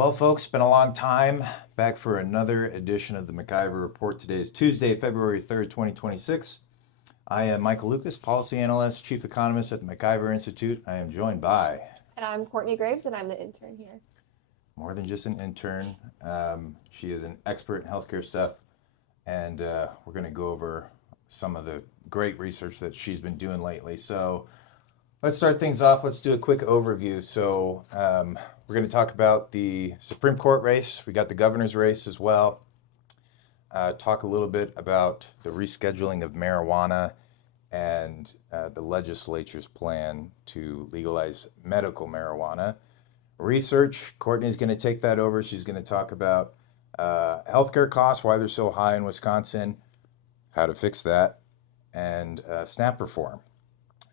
Well, folks, been a long time. Back for another edition of the MacIver Report. Today is Tuesday, February 3rd, 2026. I am Michael Lucas, policy analyst, chief economist at the MacIver Institute. I am joined by... And I'm Courtney Graves, and I'm the intern here. More than just an intern. She is an expert in healthcare stuff, and we're going to go over some of the great research that she's been doing lately. So let's start things off. Let's do a quick overview. So we're going to talk about the Supreme Court race. We got the governor's race as well. Talk a little bit about the rescheduling of marijuana and the legislature's plan to legalize medical marijuana. Research, Courtney's going to take that over. She's going to talk about healthcare costs, why they're so high in Wisconsin, how to fix that, and SNAP reform.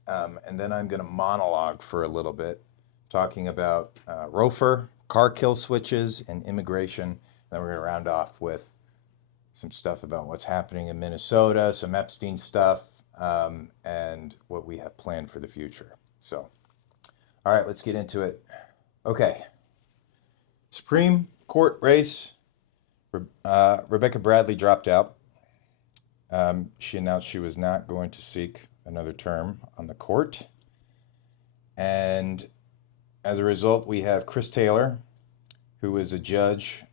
And then I'm going to monologue for a little bit, talking about ROFR, car kill switches, and immigration. Then we're going to round off with some stuff about what's happening in Minnesota, some Epstein stuff, and what we have planned for the future. So, all right, let's get into it. Okay. Supreme Court race. Rebecca Bradley dropped out. She announced she was not going to seek another term on the court. And as a result, we have Chris Taylor, who is a judge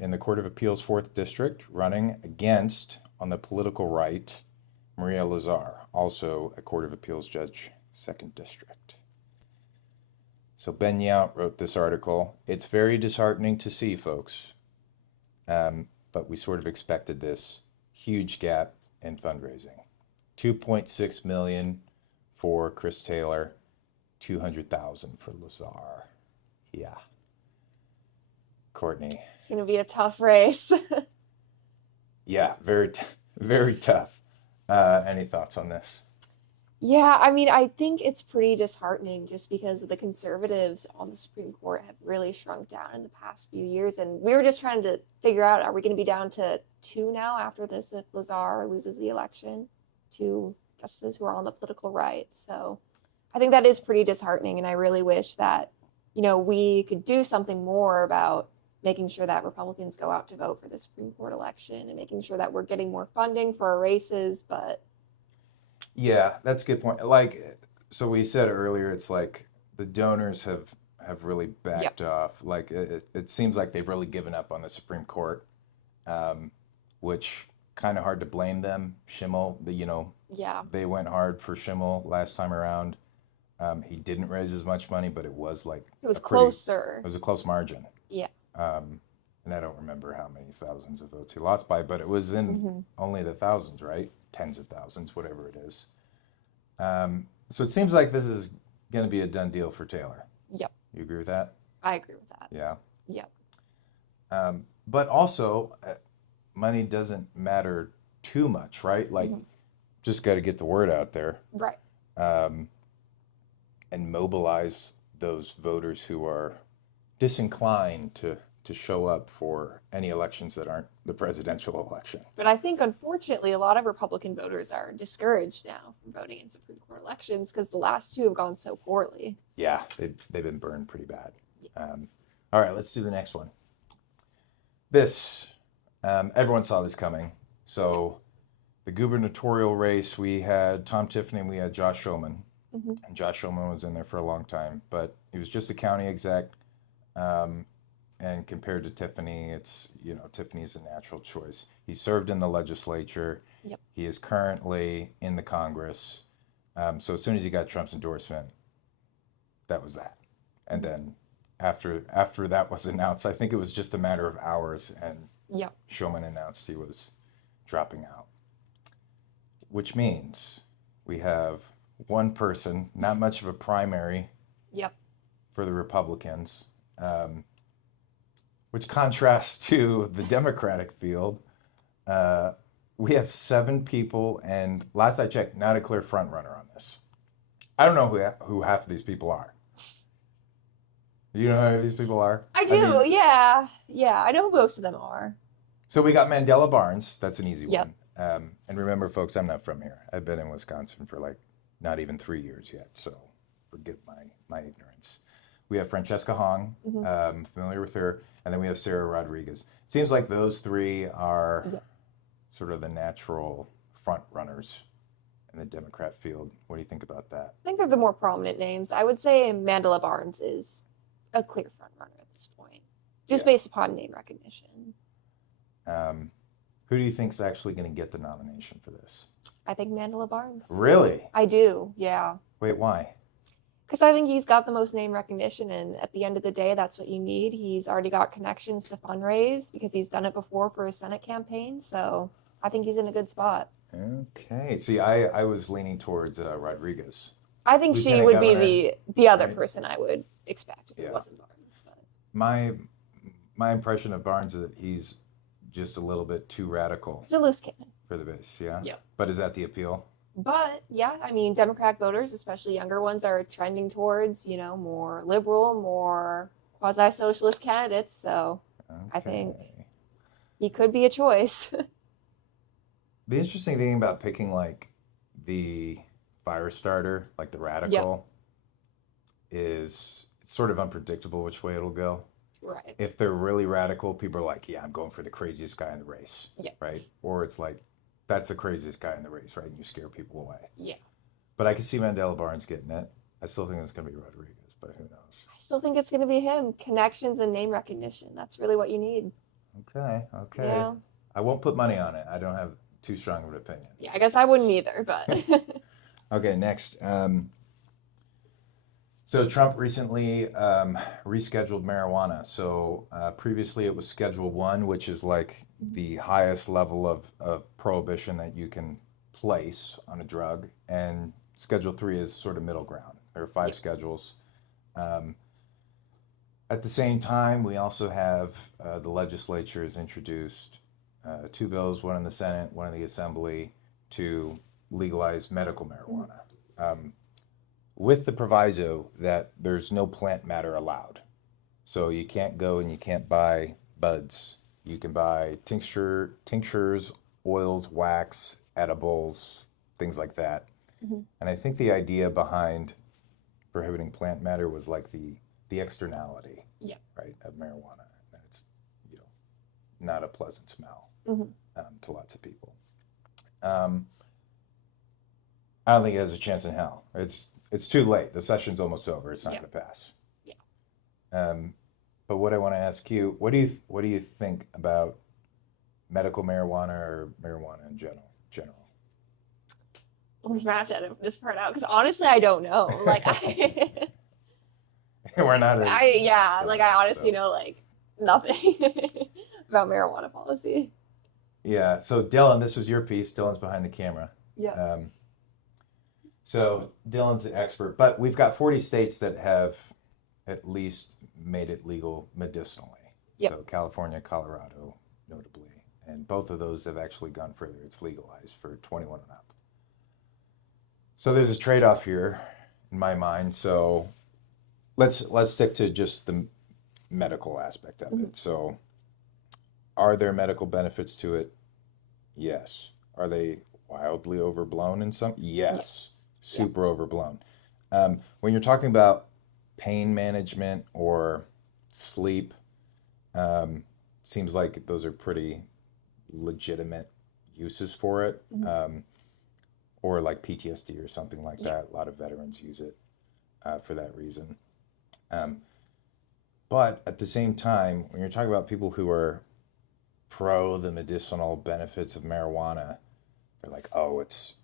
in the Court of Appeals 4th District, running against, on the political right, Maria Lazar, also a Court of Appeals judge, 2nd District. So Ben Yount wrote this article. It's very disheartening to see, folks, but we sort of expected this huge gap in fundraising. $2.6 million for Chris Taylor, $200,000 for Lazar. Yeah. Courtney. It's going to be a tough race. Yeah, very tough. Any thoughts on this? Yeah, I mean, I think it's pretty disheartening just because the conservatives on the Supreme Court have really shrunk down in the past few years. And we were just trying to figure out, are we going to be down to 2 now after this if Lazar loses the election? 2 justices who are on the political right. So I think that is pretty disheartening. And I really wish that, we could do something more about making sure that Republicans go out to vote for the Supreme Court election and making sure that we're getting more funding for our races. But yeah, that's a good point. So we said earlier, it's like the donors have really backed off. Like it seems like they've really given up on the Supreme Court, which kind of hard to blame them. Schimmel, they went hard for Schimmel last time around. He didn't raise as much money, but it was closer. It was a close margin. Yeah. And I don't remember how many thousands of votes he lost by, but it was in only the thousands, right? Tens of thousands, whatever it is. So it seems like this is going to be a done deal for Taylor. Yep. You agree with that? I agree with that. Yeah. Yep. But also, money doesn't matter too much, right? Like, just got to get the word out there. Right. And mobilize those voters who are disinclined to show up for any elections that aren't the presidential election. But I think, unfortunately, a lot of Republican voters are discouraged now from voting in Supreme Court elections because the last 2 have gone so poorly. Yeah, they've been burned pretty bad. All right, let's do the next one. This, everyone saw this coming. So the gubernatorial race, we had Tom Tiffany and we had Josh Schoeman. And Josh Schoeman was in there for a long time, but he was just a county exec. And compared to Tiffany, Tiffany's a natural choice. He served in the legislature. Yep. He is currently in the Congress. So as soon as he got Trump's endorsement, that was that. And then after that was announced, I think it was just a matter of hours, and Schoeman announced he was dropping out. Which means we have one person, not much of a primary for the Republicans, which contrasts to the Democratic field. We have 7 people, and last I checked, not a clear front runner on this. I don't know who half of these people are. You know who these people are? I do, yeah. I know who most of them are. So we got Mandela Barnes. That's an easy one. And remember, folks, I'm not from here. I've been in Wisconsin for not even 3 years yet, so forgive my ignorance. We have Francesca Hong, Hmm. familiar with her, and then we have Sarah Rodriguez. Seems like those three are Yeah. sort of the natural front runners in the Democrat field. What do you think about that? I think they're the more prominent names. I would say Mandela Barnes is a clear front runner at this point, just Yeah. based upon name recognition. Um, who do you think's actually going to get the nomination for this? I think Mandela Barnes. Really? I do, yeah. Wait, why? Because I think he's got the most name recognition, and at the end of the day, that's what you need. He's already got connections to fundraise because he's done it before for his Senate campaign. So I think he's in a good spot. Okay. See, I was leaning towards Rodriguez, I think she Lieutenant would be Governor, the other right? person I would expect if it Yeah. wasn't Barnes. But My my impression of Barnes is that he's just a little bit too radical he's a loose cannon. for the base. Yeah. Yeah. But is that the appeal? But yeah, I mean, Democratic voters, especially younger ones, are trending towards, more liberal, more quasi-socialist candidates. So I think Okay. he could be a choice. The interesting thing about picking like the fire starter, like the Yeah, radical, is it's sort of unpredictable which way it'll go. right. If they're really radical, people are like, yeah, I'm going for the craziest guy in the race, Yeah, right? Or it's like, that's the craziest guy in the race, right? And you scare people away. yeah. But I can see Mandela Barnes getting it. I still think it's going to be Rodriguez, but who knows? I still think it's going to be him. Connections and name recognition. That's really what you need. Okay, okay. Yeah. I won't put money on it. I don't have too strong of an opinion. Yeah, I guess I wouldn't either, but Okay, next. So Trump recently rescheduled marijuana. So previously it was Schedule 1, which is like the highest level of prohibition that you can place on a drug. And Schedule 3 is sort of middle ground. There are five yeah. schedules. Um, at the same time, we also have the legislature has introduced two bills, one in the Senate, one in the Assembly, to legalize medical marijuana. With the proviso that there's no plant matter allowed. So you can't go and you can't buy buds. You can buy tinctures, oils, wax, edibles, things like that. Mhm. And I think the idea behind prohibiting plant matter was like the externality, Yeah. right, of marijuana. That it's, you know, not a pleasant smell Mhm. to lots of people. Um, I don't think it has a chance in hell. It's too late. The session's almost over. It's not Yeah. going to pass. Yeah. But what I want to ask you, what do you think about medical marijuana or marijuana in general? We might have to edit this part out because honestly, I don't know. Like We're not a yeah, like I honestly so know like nothing about marijuana policy. yeah. So Dylan, this was your piece. Dylan's behind the camera. Yeah. So Dylan's the expert, but we've got 40 states that have at least made it legal medicinally. Yep. So California, Colorado, notably, and both of those have actually gone further. It's legalized for 21 and up. So there's a trade-off here in my mind. So let's stick to just the medical aspect of Mhm. it. So are there medical benefits to it? Yes. Are they wildly overblown in some? Yes. Yes. Yeah. Super overblown. When you're talking about pain management or sleep, seems like those are pretty legitimate uses for it. Mhm. Or like PTSD or something like Yeah. that. A lot of veterans use it for that reason. But at the same time, when you're talking about people who are pro the medicinal benefits of marijuana, they're like, oh, it's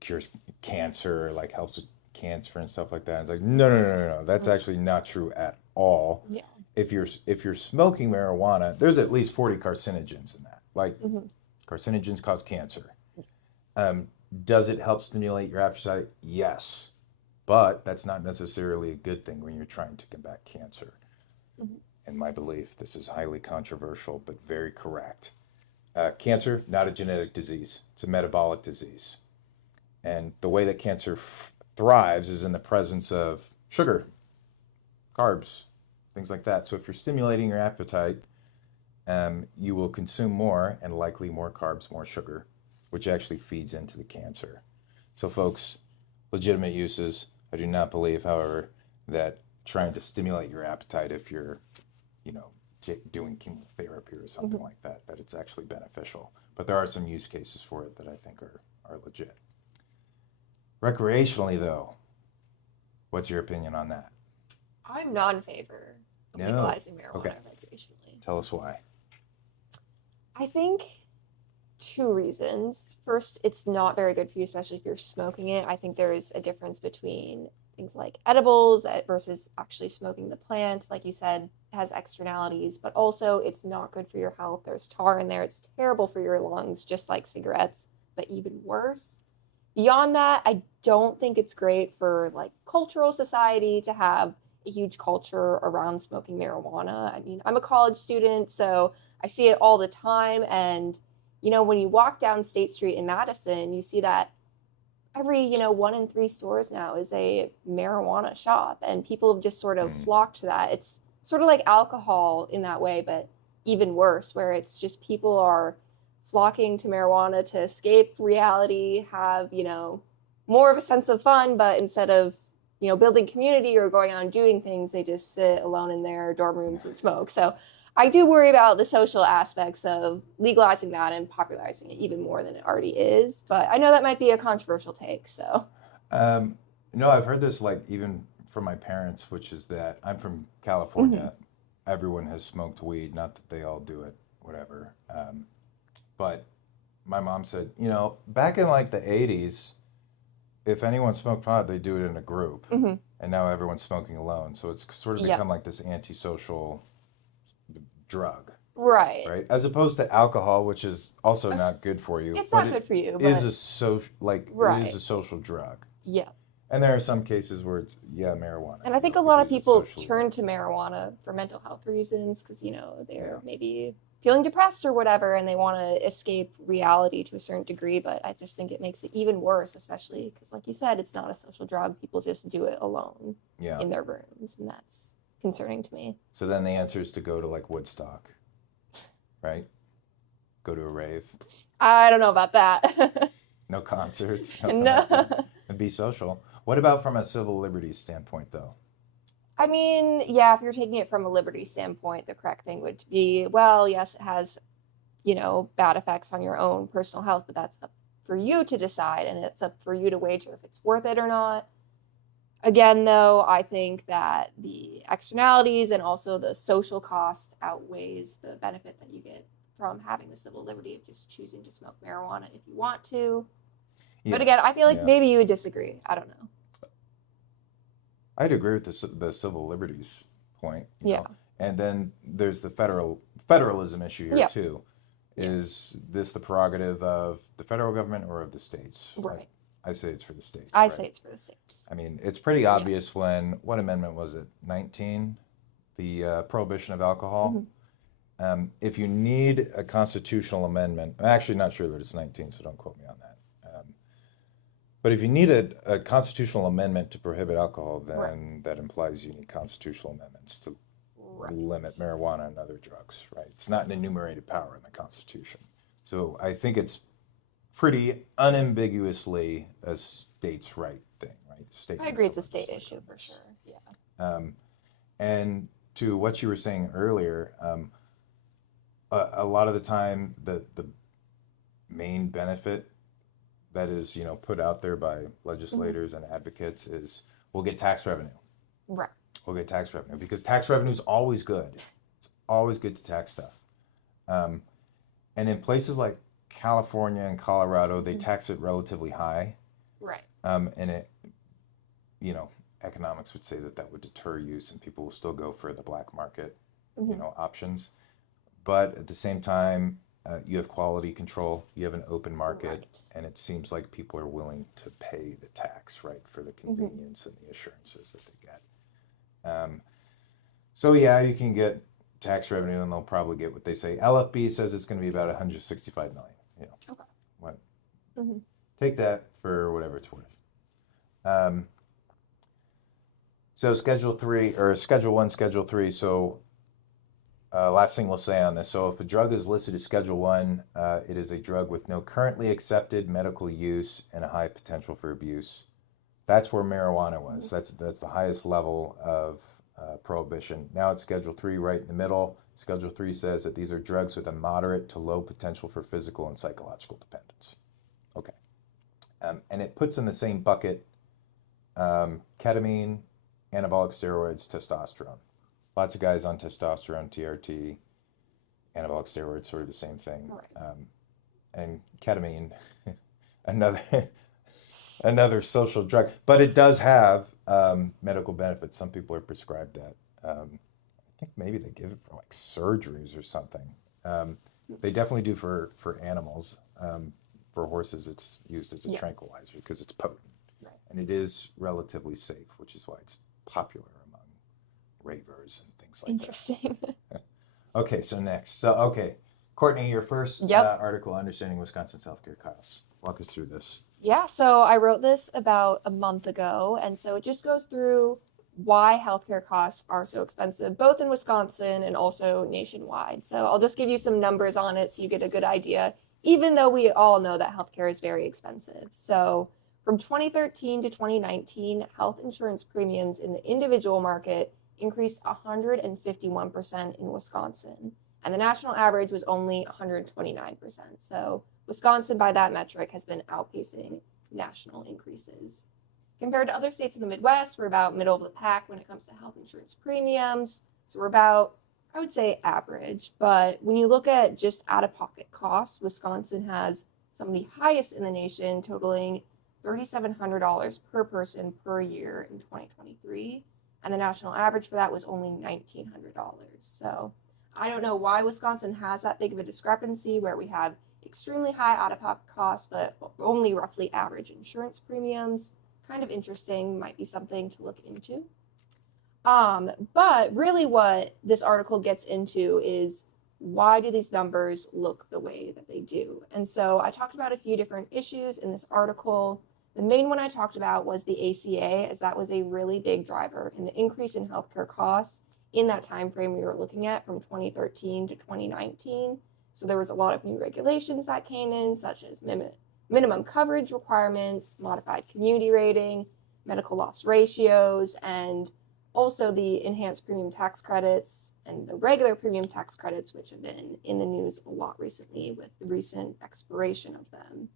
cures cancer, like helps with cancer and stuff like that. And it's like, no. That's Mhm. actually not true at all. Yeah. If you're smoking marijuana, there's at least 40 carcinogens in that. Like Mhm. carcinogens cause cancer. Does it help stimulate your appetite? Yes. But that's not necessarily a good thing when you're trying to combat cancer. Mhm. In my belief, this is highly controversial, but very correct. Cancer, not a genetic disease. It's a metabolic disease. And the way that cancer thrives is in the presence of sugar, carbs, things like that. So if you're stimulating your appetite, you will consume more and likely more carbs, more sugar, which actually feeds into the cancer. So folks, legitimate uses. I do not believe, however, that trying to stimulate your appetite if you're, you know, doing chemotherapy or something like that, that it's actually beneficial. But there are some use cases for it that I think are legit. Recreationally, though, what's your opinion on that? I'm not in favor of No. legalizing marijuana Okay. recreationally. Tell us why. I think two reasons. First, it's not very good for you, especially if you're smoking it. I think there is a difference between things like edibles versus actually smoking the plant. Like you said, it has externalities, but also it's not good for your health. There's tar in there. It's terrible for your lungs, just like cigarettes, but even worse. Beyond that, I don't think it's great for like cultural society to have a huge culture around smoking marijuana. I mean, I'm a college student, so I see it all the time. And, when you walk down State Street in Madison, you see that every, 1 in 3 stores now is a marijuana shop. And people have just sort of flocked to that. It's sort of like alcohol in that way, but even worse, where it's just people are flocking to marijuana to escape reality, have, more of a sense of fun, but instead of, building community or going out and doing things, they just sit alone in their dorm rooms and smoke. So I do worry about the social aspects of legalizing that and popularizing it even more than it already is. But I know that might be a controversial take, so. No, I've heard this like even from my parents, which is that I'm from California. Everyone has smoked weed, not that they all do it, whatever. But my mom said, back in like the 80s, if anyone smoked pot, they do it in a group. And now everyone's smoking alone. So it's sort of become like this antisocial drug. Right. Right? As opposed to alcohol, which is also not good for you. It's not good for you. But... is a social, it is a social drug. Yeah. And there are some cases where it's, marijuana. And I think a lot of people turn to marijuana for mental health reasons because, they're maybe feeling depressed or whatever, and they want to escape reality to a certain degree. But I just think it makes it even worse, especially because, like you said, it's not a social drug. People just do it alone in their rooms, and that's concerning to me. So then the answer is to go to, like, Woodstock, right? Go to a rave. I don't know about that. No concerts. No. Like and be social. What about from a civil liberties standpoint, though? I mean, yeah, if you're taking it from a liberty standpoint, the correct thing would be, well, yes, it has, bad effects on your own personal health, but that's up for you to decide, and it's up for you to wager if it's worth it or not. Again, though, I think that the externalities and also the social cost outweighs the benefit that you get from having the civil liberty of just choosing to smoke marijuana if you want to. Yeah. But again, I feel like maybe you would disagree. I don't know. I'd agree with the civil liberties point. You know? And then there's the federalism issue here too. Is this the prerogative of the federal government or of the states? Right. I say it's for the states. I say it's for the states. I mean, it's pretty obvious when, what amendment was it? 19? The prohibition of alcohol. If you need a constitutional amendment, I'm actually not sure that it's 19, so don't quote me on that. But if you need a constitutional amendment to prohibit alcohol, then that implies you need constitutional amendments to limit marijuana and other drugs, right? It's not an enumerated power in the Constitution. So I think it's pretty unambiguously a states' right thing, right? I agree it's a state issue for sure, and to what you were saying earlier, a lot of the time the main benefit that is, put out there by legislators and advocates is we'll get tax revenue. Right. We'll get tax revenue because tax revenue is always good. It's always good to tax stuff. And in places like California and Colorado, they tax it relatively high. Right. And it, economics would say that would deter use and people will still go for the black market, options. But at the same time, you have quality control, you have an open market, and it seems like people are willing to pay the tax, right, for the convenience and the assurances that they get. So you can get tax revenue, and they'll probably get what they say. LFB says it's going to be about 165 million. Okay. What? Take that for whatever it's worth. So Schedule 3 or Schedule 1, Schedule 3. So. Last thing we'll say on this. So if a drug is listed as Schedule 1, it is a drug with no currently accepted medical use and a high potential for abuse. That's where marijuana was. That's the highest level of prohibition. Now it's Schedule 3 right in the middle. Schedule 3 says that these are drugs with a moderate to low potential for physical and psychological dependence. Okay. And it puts in the same bucket ketamine, anabolic steroids, testosterone. Lots of guys on testosterone, TRT, anabolic steroids, sort of the same thing. Right. And ketamine, another social drug, but it does have medical benefits. Some people are prescribed that. I think maybe they give it for like surgeries or something. They definitely do for animals. For horses, it's used as a tranquilizer because it's potent. Right. And it is relatively safe, which is why it's popular among ravers and things like Interesting. that. Okay, so next. So, okay, Courtney, your first article, Understanding Wisconsin's Healthcare Costs. Walk us through this. Yeah, so I wrote this about a month ago, and so it just goes through why healthcare costs are so expensive, both in Wisconsin and also nationwide. So I'll just give you some numbers on it so you get a good idea, even though we all know that healthcare is very expensive. So from 2013 to 2019, health insurance premiums in the individual market increased 151% in Wisconsin, and the national average was only 129%. So Wisconsin, by that metric, has been outpacing national increases. Compared to other states in the Midwest, we're about middle of the pack when it comes to health insurance premiums. So we're about, I would say, average. But when you look at just out-of-pocket costs, Wisconsin has some of the highest in the nation, totaling $3,700 per person per year in 2023. And the national average for that was only $1,900. So I don't know why Wisconsin has that big of a discrepancy where we have extremely high out-of-pocket costs, but only roughly average insurance premiums. Kind of interesting, might be something to look into. But really what this article gets into is why do these numbers look the way that they do? And so I talked about a few different issues in this article. The main one I talked about was the ACA, as that was a really big driver in the increase in healthcare costs in that time frame we were looking at from 2013 to 2019. So there was a lot of new regulations that came in, such as minimum coverage requirements, modified community rating, medical loss ratios, and also the enhanced premium tax credits and the regular premium tax credits, which have been in the news a lot recently with the recent expiration of them.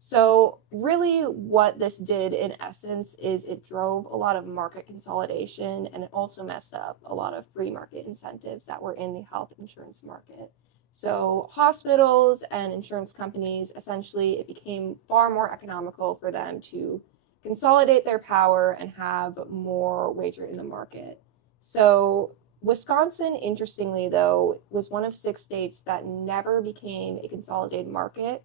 So really what this did in essence is it drove a lot of market consolidation, and it also messed up a lot of free market incentives that were in the health insurance market. So hospitals and insurance companies, essentially, it became far more economical for them to consolidate their power and have more wager in the market. So Wisconsin, interestingly, though, was one of 6 states that never became a consolidated market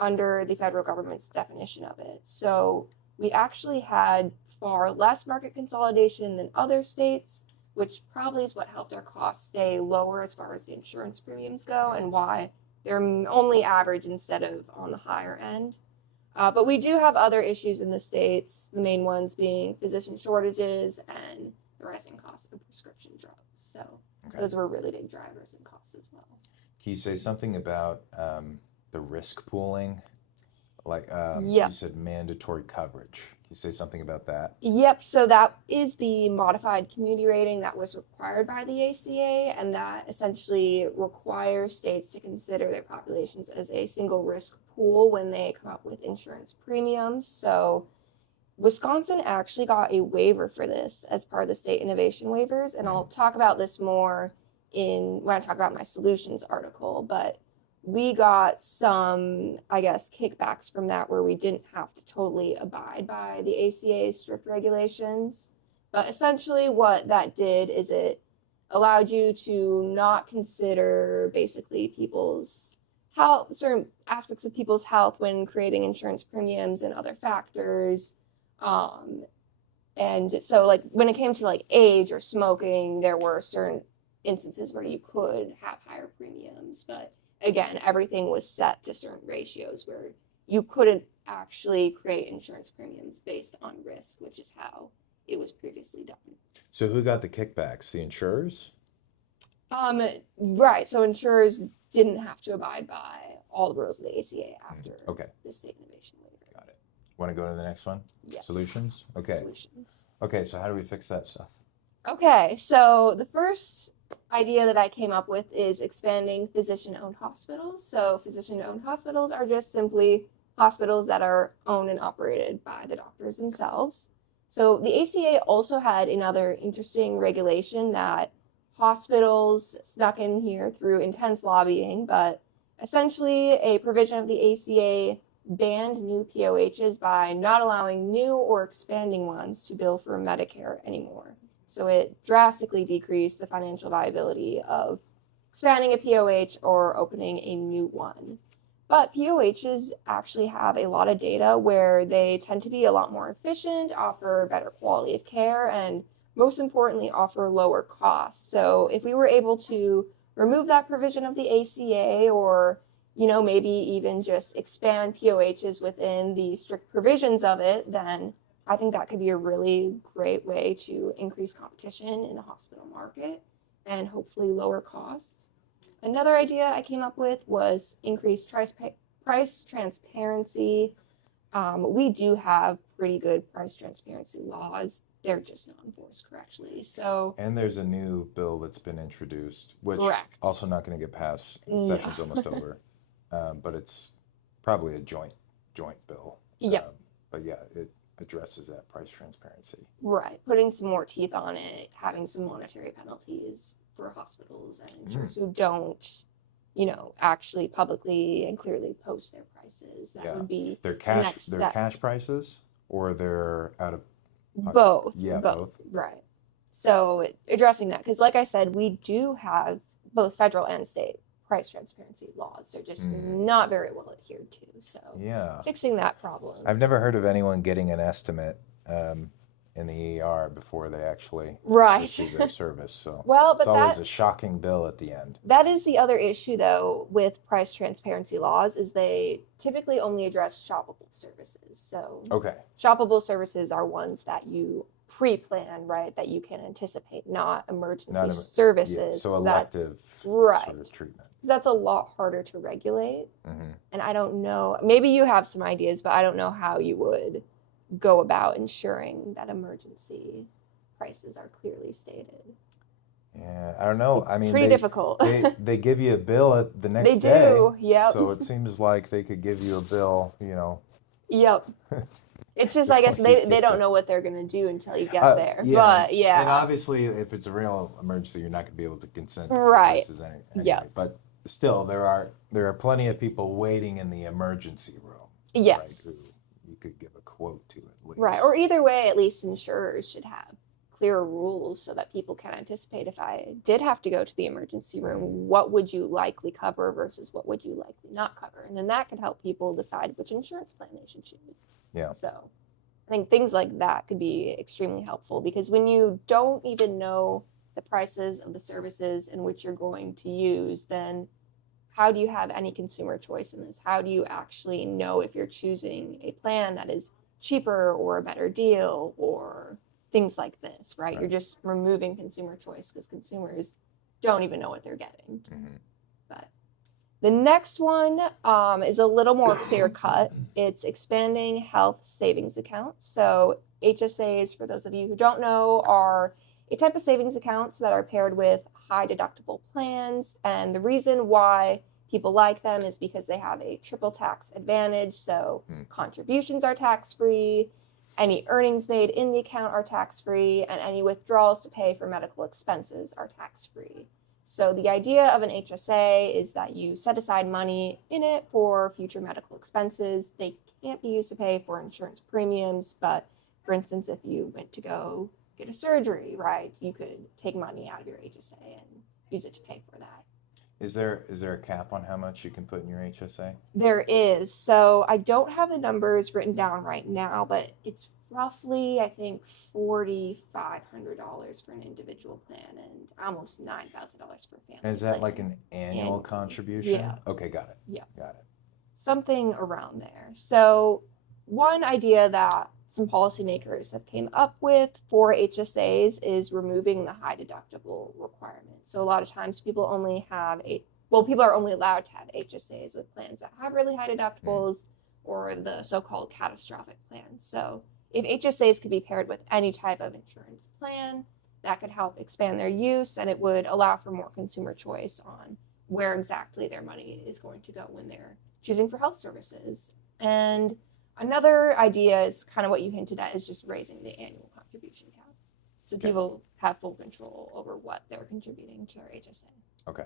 under the federal government's definition of it. So we actually had far less market consolidation than other states, which probably is what helped our costs stay lower as far as the insurance premiums go and why they're only average instead of on the higher end. But we do have other issues in the states, the main ones being physician shortages and the rising cost of prescription drugs. So those were really big drivers in costs as well. Can you say something about the risk pooling? Like you said, mandatory coverage. Can you say something about that? Yep. So that is the modified community rating that was required by the ACA, and that essentially requires states to consider their populations as a single risk pool when they come up with insurance premiums. So Wisconsin actually got a waiver for this as part of the state innovation waivers, and I'll talk about this more when I talk about my solutions article, but we got some, I guess, kickbacks from that where we didn't have to totally abide by the ACA's strict regulations. But essentially what that did is it allowed you to not consider basically people's health, certain aspects of people's health when creating insurance premiums and other factors. And so like when it came to like age or smoking, there were certain instances where you could have higher premiums, but again, everything was set to certain ratios where you couldn't actually create insurance premiums based on risk, which is how it was previously done. So who got the kickbacks? The insurers? Right. So insurers didn't have to abide by all the rules of the ACA after the state innovation waiver. Got it. Want to go to the next one? Yes. Solutions? Okay. Solutions. Okay, so how do we fix that stuff? Okay, so the first idea that I came up with is expanding physician-owned hospitals. So physician-owned hospitals are just simply hospitals that are owned and operated by the doctors themselves. So the ACA also had another interesting regulation that hospitals snuck in here through intense lobbying, but essentially a provision of the ACA banned new POHs by not allowing new or expanding ones to bill for Medicare anymore. So it drastically decreased the financial viability of expanding a POH or opening a new one. But POHs actually have a lot of data where they tend to be a lot more efficient, offer better quality of care, and most importantly, offer lower costs. So if we were able to remove that provision of the ACA or maybe even just expand POHs within the strict provisions of it, then I think that could be a really great way to increase competition in the hospital market and hopefully lower costs. Another idea I came up with was increased price transparency. We do have pretty good price transparency laws. They're just not enforced correctly. So, and there's a new bill that's been introduced, which correct. Also not going to get passed. No. Session's almost over, but it's probably a joint bill. Yep. But yeah, it addresses that price transparency. Right, putting some more teeth on it, having some monetary penalties for hospitals and insurers who don't, actually publicly and clearly post their prices. That would be their cash prices, or they're out of pocket? Both. Yeah, both. Right. So addressing that, because like I said, we do have both federal and state price transparency laws. They're just not very well adhered to. So fixing that problem. I've never heard of anyone getting an estimate in the ER before they actually receive their service. So but it's always a shocking bill at the end. That is the other issue, though, with price transparency laws, is they typically only address shoppable services. So shoppable services are ones that you pre-plan, right, that you can anticipate, not emergency services. Yeah, so elective sort of treatment. Because that's a lot harder to regulate. And I don't know, maybe you have some ideas, but I don't know how you would go about ensuring that emergency prices are clearly stated. Yeah, I don't know. I mean, pretty difficult. they give you a bill at the next day. They do, yep. So it seems like they could give you a bill, Yep. It's just, I guess, they don't know what they're going to do until you get there. But, And obviously, if it's a real emergency, you're not going to be able to consent to prices anyway. But still, there are plenty of people waiting in the emergency room. Yes. Right, who you could give a quote to at least. Right. Or either way, at least insurers should have clearer rules so that people can anticipate, if I did have to go to the emergency room, what would you likely cover versus what would you likely not cover? And then that could help people decide which insurance plan they should choose. Yeah. So I think things like that could be extremely helpful, because when you don't even know the prices of the services in which you're going to use, then how do you have any consumer choice in this? How do you actually know if you're choosing a plan that is cheaper or a better deal or things like this, right? You're just removing consumer choice because consumers don't even know what they're getting. But the next one is a little more clear cut. It's expanding health savings accounts. So HSAs, for those of you who don't know, are a type of savings accounts that are paired with high deductible plans. And the reason why people like them is because they have a triple tax advantage. So contributions are tax-free, any earnings made in the account are tax-free, and any withdrawals to pay for medical expenses are tax-free. So the idea of an HSA is that you set aside money in it for future medical expenses. They can't be used to pay for insurance premiums, but for instance, if you went to go get a surgery, right, you could take money out of your HSA and use it to pay for that. Is there a cap on how much you can put in your HSA? There is. So I don't have the numbers written down right now, but it's roughly, I think, $4,500 for an individual plan and almost $9,000 for a family. And is that like an annual contribution? Yeah. Okay, got it. Yeah. Got it. Something around there. So one idea that some policymakers have came up with for HSAs is removing the high deductible requirement. So a lot of times people are only allowed to have HSAs with plans that have really high deductibles, or the so-called catastrophic plan. So if HSAs could be paired with any type of insurance plan, that could help expand their use, and it would allow for more consumer choice on where exactly their money is going to go when they're choosing for health services. And another idea is kind of what you hinted at, is just raising the annual contribution cap. So people have full control over what they're contributing to their HSA. Okay.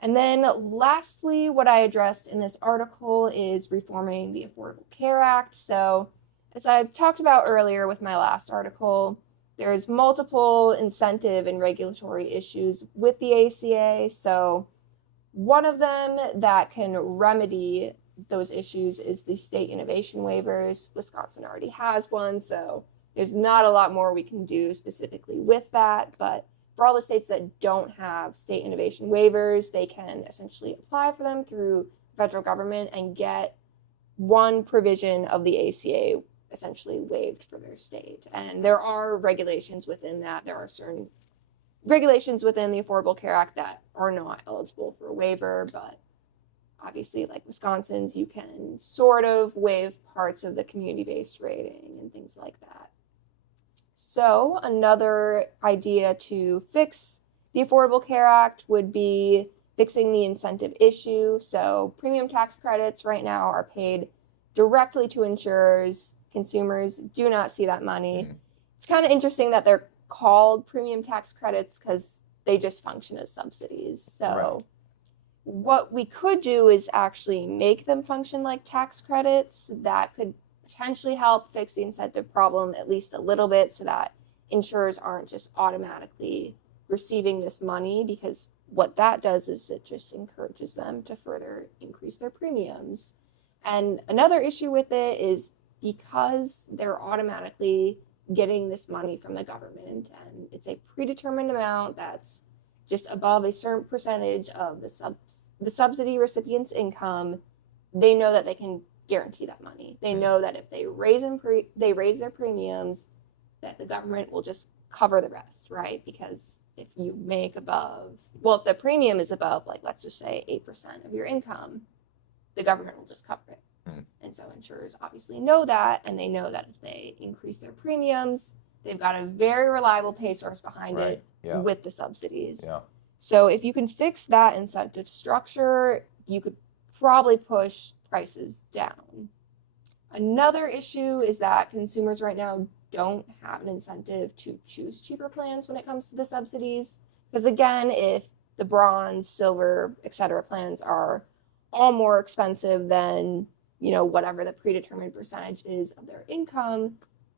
And then lastly, what I addressed in this article is reforming the Affordable Care Act. So as I talked about earlier with my last article, there's multiple incentive and regulatory issues with the ACA. So one of them that can remedy those issues is the state innovation waivers. Wisconsin already has one, so there's not a lot more we can do specifically with that. But for all the states that don't have state innovation waivers, they can essentially apply for them through federal government and get one provision of the ACA essentially waived for their state. And there are regulations within that. There are certain regulations within the Affordable Care Act that are not eligible for a waiver, but obviously, like Wisconsin's, you can sort of waive parts of the community-based rating and things like that. So another idea to fix the Affordable Care Act would be fixing the incentive issue. So premium tax credits right now are paid directly to insurers. Consumers do not see that money. It's kind of interesting that they're called premium tax credits because they just function as subsidies. So what we could do is actually make them function like tax credits. That could potentially help fix the incentive problem at least a little bit, so that insurers aren't just automatically receiving this money, because what that does is it just encourages them to further increase their premiums. And another issue with it is because they're automatically getting this money from the government, and it's a predetermined amount that's just above a certain percentage of the subsidy recipient's income, they know that they can guarantee that money. They know that if they raise their premiums, that the government will just cover the rest, right? Because if you make above, well, if the premium is above, like, let's just say 8% of your income, the government will just cover it. And so insurers obviously know that, and they know that if they increase their premiums, they've got a very reliable pay source behind it with the subsidies. Yeah. So if you can fix that incentive structure, you could probably push prices down. Another issue is that consumers right now don't have an incentive to choose cheaper plans when it comes to the subsidies. Because again, if the bronze, silver, etc. plans are all more expensive than, you know, whatever the predetermined percentage is of their income,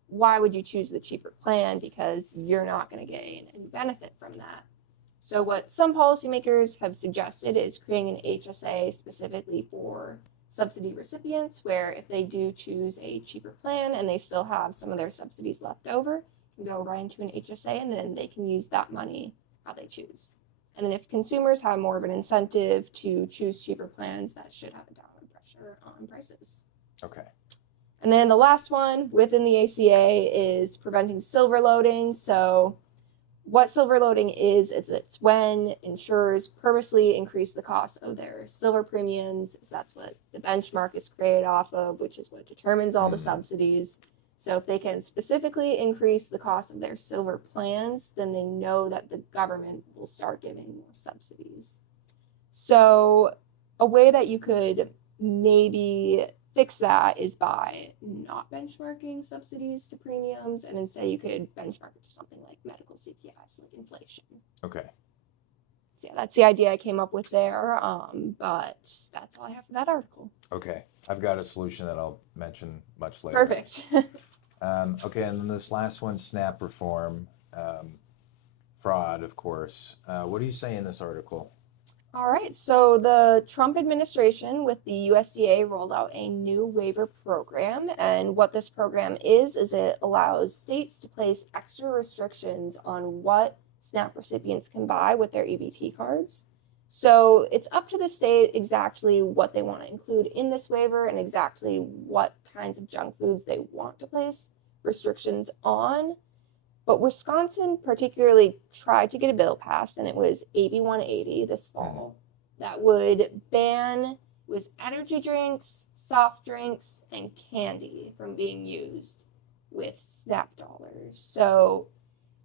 why would you choose the cheaper plan? Because you're not going to gain any benefit from that. So what some policymakers have suggested is creating an HSA specifically for subsidy recipients, where if they do choose a cheaper plan and they still have some of their subsidies left over, can go right into an HSA, and then they can use that money how they choose. And then if consumers have more of an incentive to choose cheaper plans, that should have a downward pressure on prices. Okay. And then the last one within the ACA is preventing silver loading. So what silver loading is, it's when insurers purposely increase the cost of their silver premiums. That's what the benchmark is created off of, which is what determines all the subsidies. So if they can specifically increase the cost of their silver plans, then they know that the government will start giving more subsidies. So a way that you could maybe fix that is by not benchmarking subsidies to premiums, and instead you could benchmark it to something like medical CPI, so like inflation. Okay. So yeah, that's the idea I came up with there, but that's all I have for that article. Okay. I've got a solution that I'll mention much later. Perfect. Okay, and then this last one, SNAP reform, fraud, of course. What do you say in this article? All right, so the Trump administration with the USDA rolled out a new waiver program, and what this program is it allows states to place extra restrictions on what SNAP recipients can buy with their EBT cards. So it's up to the state exactly what they want to include in this waiver and exactly what kinds of junk foods they want to place restrictions on. But Wisconsin particularly tried to get a bill passed, and it was AB 180 this fall, that would ban was energy drinks, soft drinks, and candy from being used with SNAP dollars. So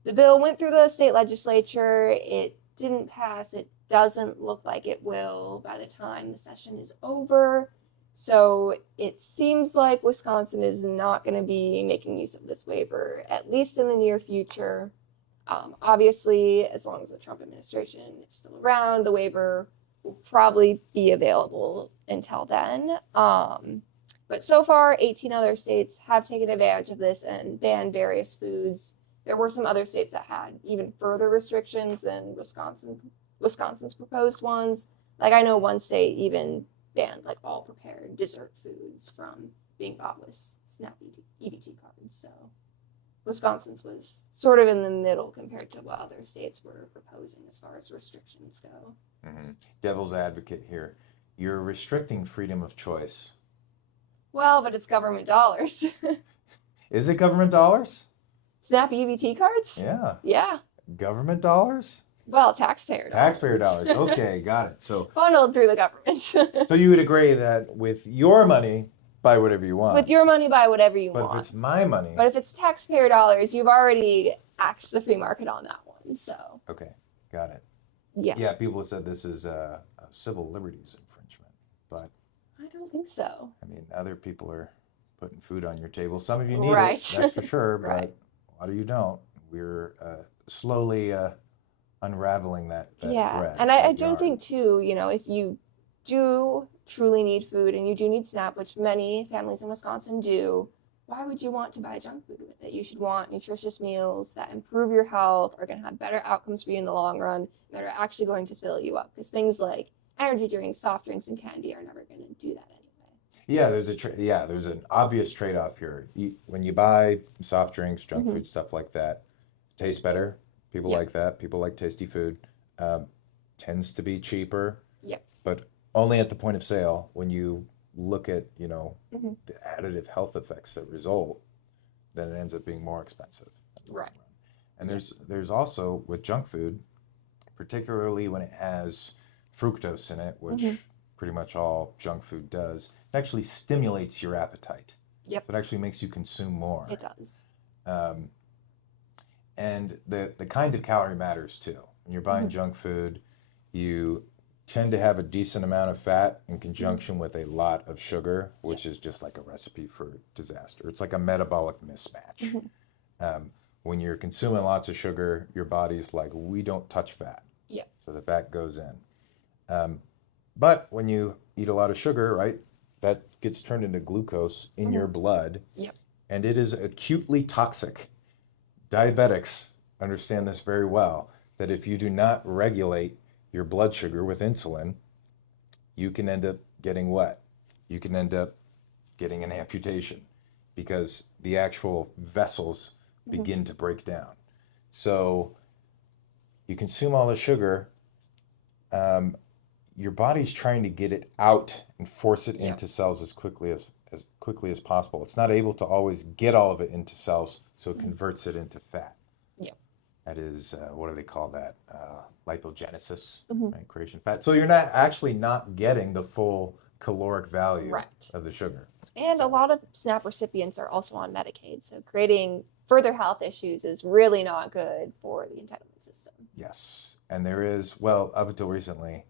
the bill went through the state legislature. It didn't pass. It doesn't look like it will by the time the session is over. So it seems like Wisconsin is not going to be making use of this waiver, at least in the near future. Obviously, as long as the Trump administration is still around, the waiver will probably be available until then. But so far, 18 other states have taken advantage of this and banned various foods. There were some other states that had even further restrictions than Wisconsin's proposed ones. Like I know one state even banned like all prepared dessert foods from being bought with SNAP EBT cards. So Wisconsin's was sort of in the middle compared to what other states were proposing as far as restrictions go. Mm-hmm. Devil's advocate here. You're restricting freedom of choice. Well, but it's government dollars. Is it government dollars? SNAP EBT cards? Yeah. Yeah. Government dollars? Well, taxpayer dollars. Taxpayer dollars. Okay, got it. So funneled through the government. So you would agree that with your money, buy whatever you want. With your money, buy whatever you want. But if it's my money. But if it's taxpayer dollars, you've already axed the free market on that one. So. Okay, got it. Yeah. Yeah, people have said this is a civil liberties infringement, but I don't think so. I mean, other people are putting food on your table. Some of you need right. it, that's for sure, but right. a lot of you don't. We're slowly unraveling that yeah. thread. And I do think too, you know, if you do truly need food and you do need SNAP, which many families in Wisconsin do, why would you want to buy junk food with it? You should want nutritious meals that improve your health, are going to have better outcomes for you in the long run, that are actually going to fill you up. Because things like energy drinks, soft drinks, and candy are never going to do that anyway. Yeah, there's an obvious trade-off here. When you buy soft drinks, junk food, stuff like that, it tastes better. People like that. People like tasty food. Tends to be cheaper. Yep. But only at the point of sale. When you look at, you know, the additive health effects that result, then it ends up being more expensive. Right. And there's also with junk food, particularly when it has fructose in it, which pretty much all junk food does, it actually stimulates your appetite. Yep. So it actually makes you consume more. It does. And the kind of calorie matters too. When you're buying junk food, you tend to have a decent amount of fat in conjunction with a lot of sugar, which is just like a recipe for disaster. It's like a metabolic mismatch. When you're consuming lots of sugar, your body's like, we don't touch fat. Yeah. So the fat goes in. But when you eat a lot of sugar, right, that gets turned into glucose in your blood. Yep. And it is acutely toxic. Diabetics understand this very well, that if you do not regulate your blood sugar with insulin, you can end up getting what? You can end up getting an amputation because the actual vessels begin to break down. So you consume all the sugar, your body's trying to get it out and force it into cells as quickly as possible. It's not able to always get all of it into cells, so it converts it into fat. Yep. That is, what do they call that? Lipogenesis, right? Creation of fat. So you're not getting the full caloric value of the sugar. And a lot of SNAP recipients are also on Medicaid, so creating further health issues is really not good for the entitlement system. Yes, and there is, well, up until recently,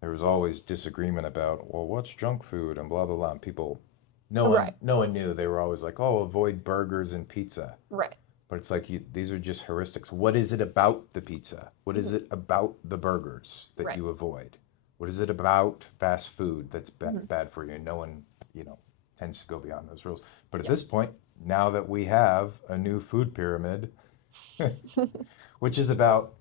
there was always disagreement about, well, what's junk food and blah, blah, blah. And people, no one knew. They were always like, oh, avoid burgers and pizza. Right. But it's like, these are just heuristics. What is it about the pizza? What is it about the burgers that you avoid? What is it about fast food that's bad for you? No one, tends to go beyond those rules. But at this point, now that we have a new food pyramid, which is about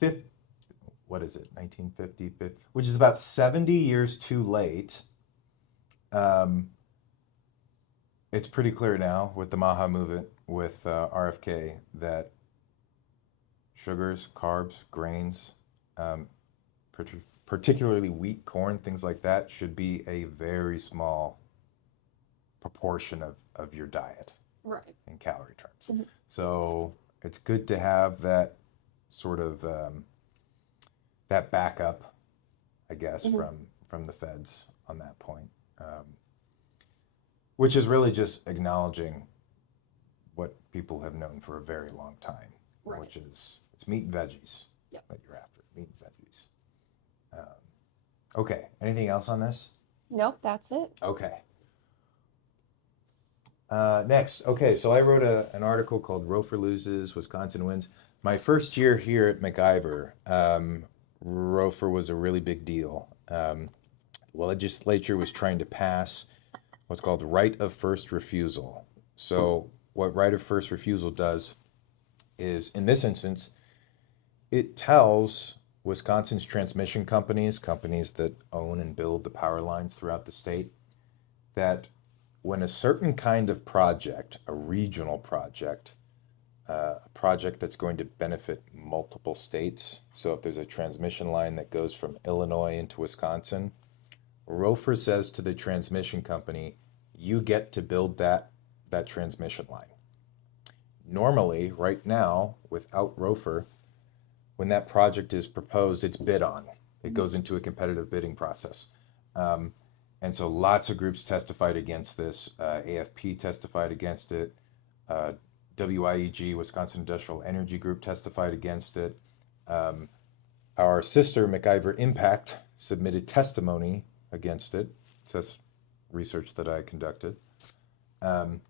1950, which is about 70 years too late. It's pretty clear now with the MAHA movement, with RFK, that sugars, carbs, grains, particularly wheat, corn, things like that, should be a very small proportion of your diet in calorie terms. So it's good to have that sort of that backup, I guess, from the feds on that point, which is really just acknowledging what people have known for a very long time, Right. which is it's meat and veggies Yep. that you're after, meat and veggies. Okay, anything else on this? Nope, that's it. Okay. Next, okay, so I wrote an article called Rofer Loses, Wisconsin Wins. My first year here at MacIver, Rofer was a really big deal. The legislature was trying to pass what's called right of first refusal. So what right of first refusal does is, in this instance, it tells Wisconsin's transmission companies, companies that own and build the power lines throughout the state, that when a certain kind of project, a regional project, a project that's going to benefit multiple states, so if there's a transmission line that goes from Illinois into Wisconsin, Rofer says to the transmission company, you get to build that transmission line. Normally, right now, without Rofer, when that project is proposed, it's bid on. It goes into a competitive bidding process. And so lots of groups testified against this. AFP testified against it. WIEG, Wisconsin Industrial Energy Group, testified against it. Our sister, MacIver Impact, submitted testimony against it. That's research that I conducted. And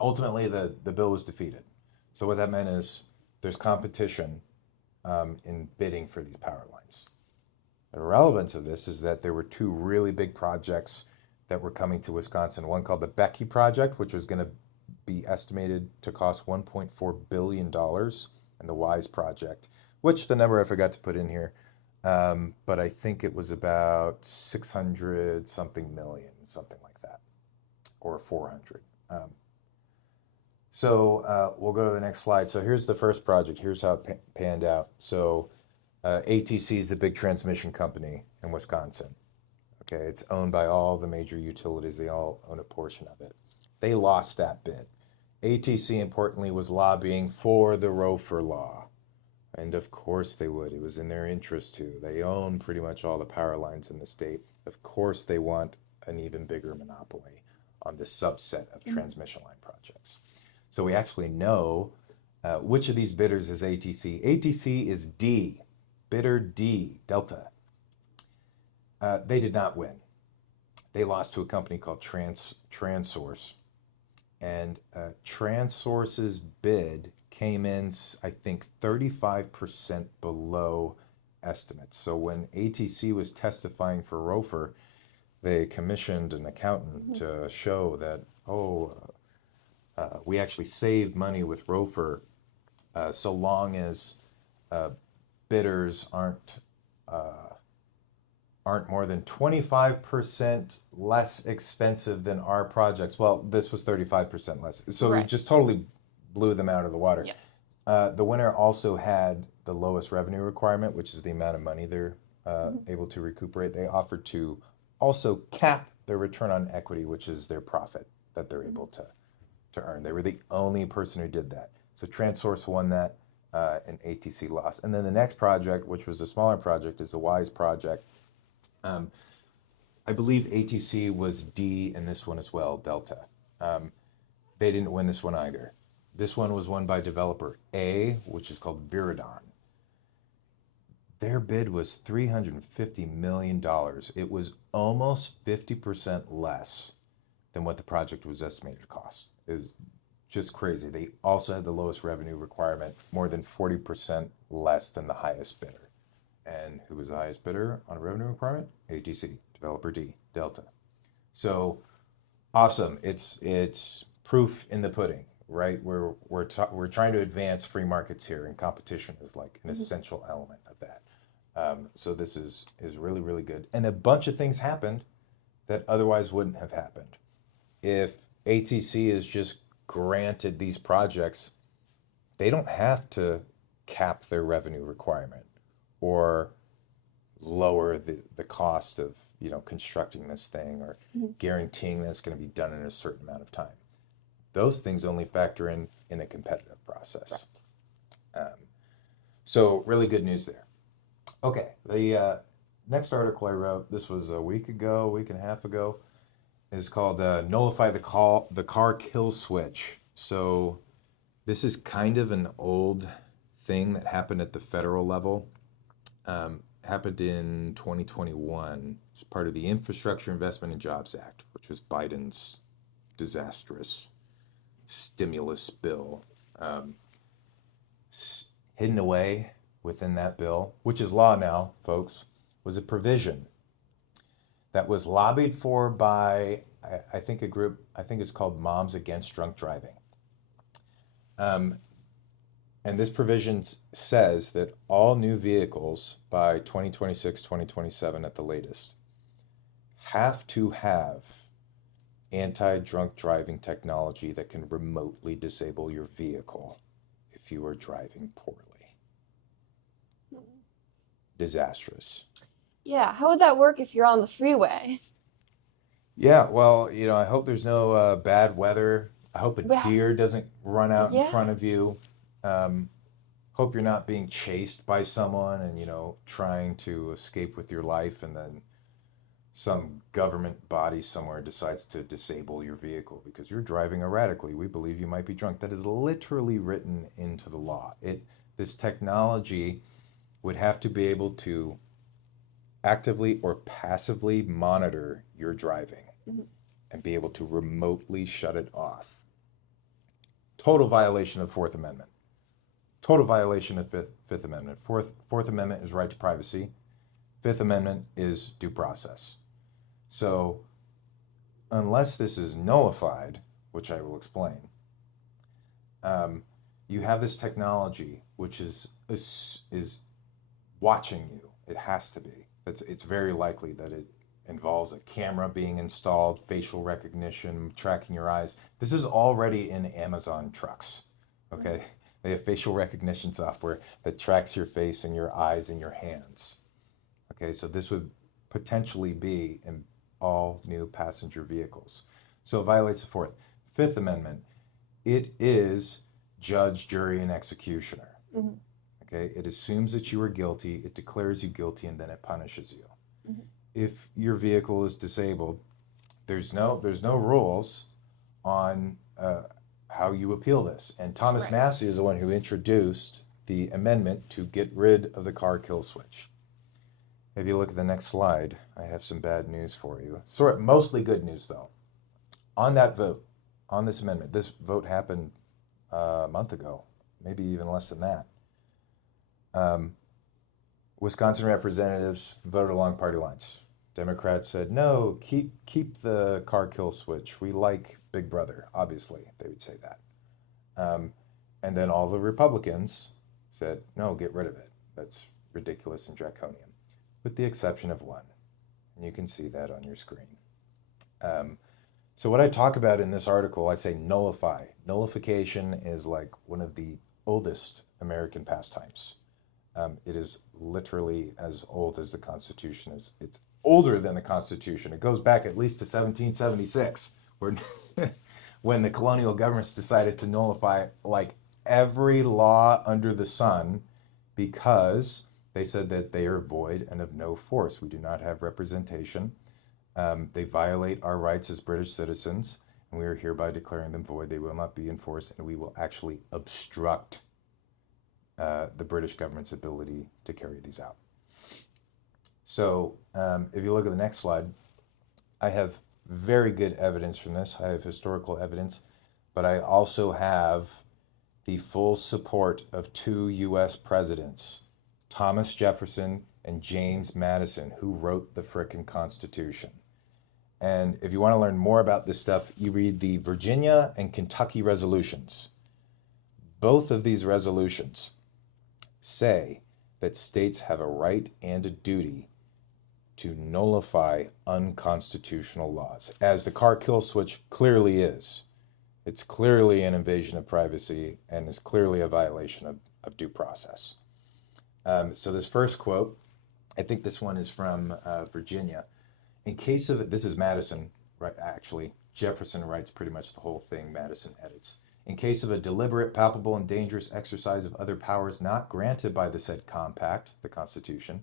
ultimately, the bill was defeated. So what that meant is there's competition in bidding for these power lines. The relevance of this is that there were two really big projects that were coming to Wisconsin. One called the Becky Project, which was going to be estimated to cost $1.4 billion, and the WISE Project, which the number I forgot to put in here, but I think it was about 600 something million, something like that, or 400. So we'll go to the next slide. So here's the first project. Here's how it panned out. So ATC is the big transmission company in Wisconsin. Okay, it's owned by all the major utilities. They all own a portion of it. They lost that bid. ATC, importantly, was lobbying for the Rofer law. And of course they would. It was in their interest to. They own pretty much all the power lines in the state. Of course they want an even bigger monopoly on this subset of transmission line projects. So we actually know which of these bidders is ATC. ATC is D, bidder D, Delta. They did not win. They lost to a company called TransSource. And TransSource's bid came in, I think, 35% below estimates. So when ATC was testifying for Rofer, they commissioned an accountant to show that, we actually saved money with Rofer so long as bidders aren't more than 25% less expensive than our projects. Well, this was 35% less. So Right. it just totally blew them out of the water. Yeah. The winner also had the lowest revenue requirement, which is the amount of money they're able to recuperate. They offered to also cap their return on equity, which is their profit that they're able to earn. They were the only person who did that. So TransSource won that, and ATC lost. And then the next project, which was a smaller project, is the WISE project. I believe ATC was D in this one as well, Delta. They didn't win this one either. This one was won by developer A, which is called Viridon. Their bid was $350 million. It was almost 50% less than what the project was estimated to cost. It was just crazy. They also had the lowest revenue requirement, more than 40% less than the highest bidder. And who was the highest bidder on a revenue requirement? ATC, developer D, Delta. So awesome. It's proof in the pudding, right? We're trying to advance free markets here, and competition is like an essential element of that. So this is really, really good. And a bunch of things happened that otherwise wouldn't have happened. If ATC is just granted these projects, they don't have to cap their revenue requirement or lower the cost of constructing this thing or guaranteeing that it's going to be done in a certain amount of time. Those things only factor in a competitive process. Right. So really good news there. Okay, the next article I wrote, this was a week and a half ago, is called "Nullify the Car Kill Switch." So this is kind of an old thing that happened at the federal level. Happened in 2021 as part of the Infrastructure Investment and Jobs Act, which was Biden's disastrous stimulus bill. Um, Hidden away within that bill, which is law now, folks, was a provision that was lobbied for by, I think, a group, I think it's called Moms Against Drunk Driving. Um, and this provision says that all new vehicles by 2026, 2027 at the latest have to have anti-drunk driving technology that can remotely disable your vehicle if you are driving poorly. Disastrous. Yeah, how would that work if you're on the freeway? Yeah, well, I hope there's no bad weather. I hope a Yeah, deer doesn't run out in yeah. front of you. Um, Hope you're not being chased by someone and, trying to escape with your life, and then some government body somewhere decides to disable your vehicle because you're driving erratically. We believe you might be drunk. That is literally written into the law. This technology would have to be able to actively or passively monitor your driving Mhm. and be able to remotely shut it off. Total violation of Fourth Amendment. Total violation of Fifth Amendment. Fourth Amendment is right to privacy. Fifth Amendment is due process. So unless this is nullified, which I will explain, um, you have this technology which is watching you. It has to be. It's very likely that it involves a camera being installed, facial recognition, tracking your eyes. This is already in Amazon trucks. Okay, they have facial recognition software that tracks your face and your eyes and your hands. Okay, so this would potentially be in all new passenger vehicles. So it violates the Fourth. Fifth Amendment, it is judge, jury, and executioner. Mhm. Okay, it assumes that you are guilty, it declares you guilty, and then it punishes you. Mhm. If your vehicle is disabled, there's no rules on how you appeal this. And Thomas Right. Massey is the one who introduced the amendment to get rid of the car kill switch. If you look at the next slide, I have some bad news for you. Mostly good news though. On that vote, on this amendment, this vote happened a month ago, maybe even less than that. Um, Wisconsin representatives voted along party lines. Democrats said, no, keep the car kill switch. We like Big Brother. Obviously, they would say that. Um, and then all the Republicans said, no, get rid of it. That's ridiculous and draconian, with the exception of one. And you can see that on your screen. Um, so, what I talk about in this article, I say nullify. Nullification is like one of the oldest American pastimes. It is literally as old as the Constitution is. It's older than the Constitution. It goes back at least to 1776, where when the colonial governments decided to nullify like every law under the sun because they said that they are void and of no force. We do not have representation. They violate our rights as British citizens, and we are hereby declaring them void. They will not be enforced, and we will actually obstruct the British government's ability to carry these out. So if you look at the next slide, I have very good evidence from this. I have historical evidence, but I also have the full support of two U.S. presidents, Thomas Jefferson and James Madison, who wrote the frickin' Constitution. And if you want to learn more about this stuff, you read the Virginia and Kentucky resolutions. Both of these resolutions say that states have a right and a duty to nullify unconstitutional laws, as the car kill switch clearly is. It's clearly an invasion of privacy and is clearly a violation of due process. So this first quote, I think this one is from Virginia. In case of, this is Madison, right? Actually, Jefferson writes pretty much the whole thing, Madison edits. In case of a deliberate, palpable, and dangerous exercise of other powers not granted by the said compact, the Constitution,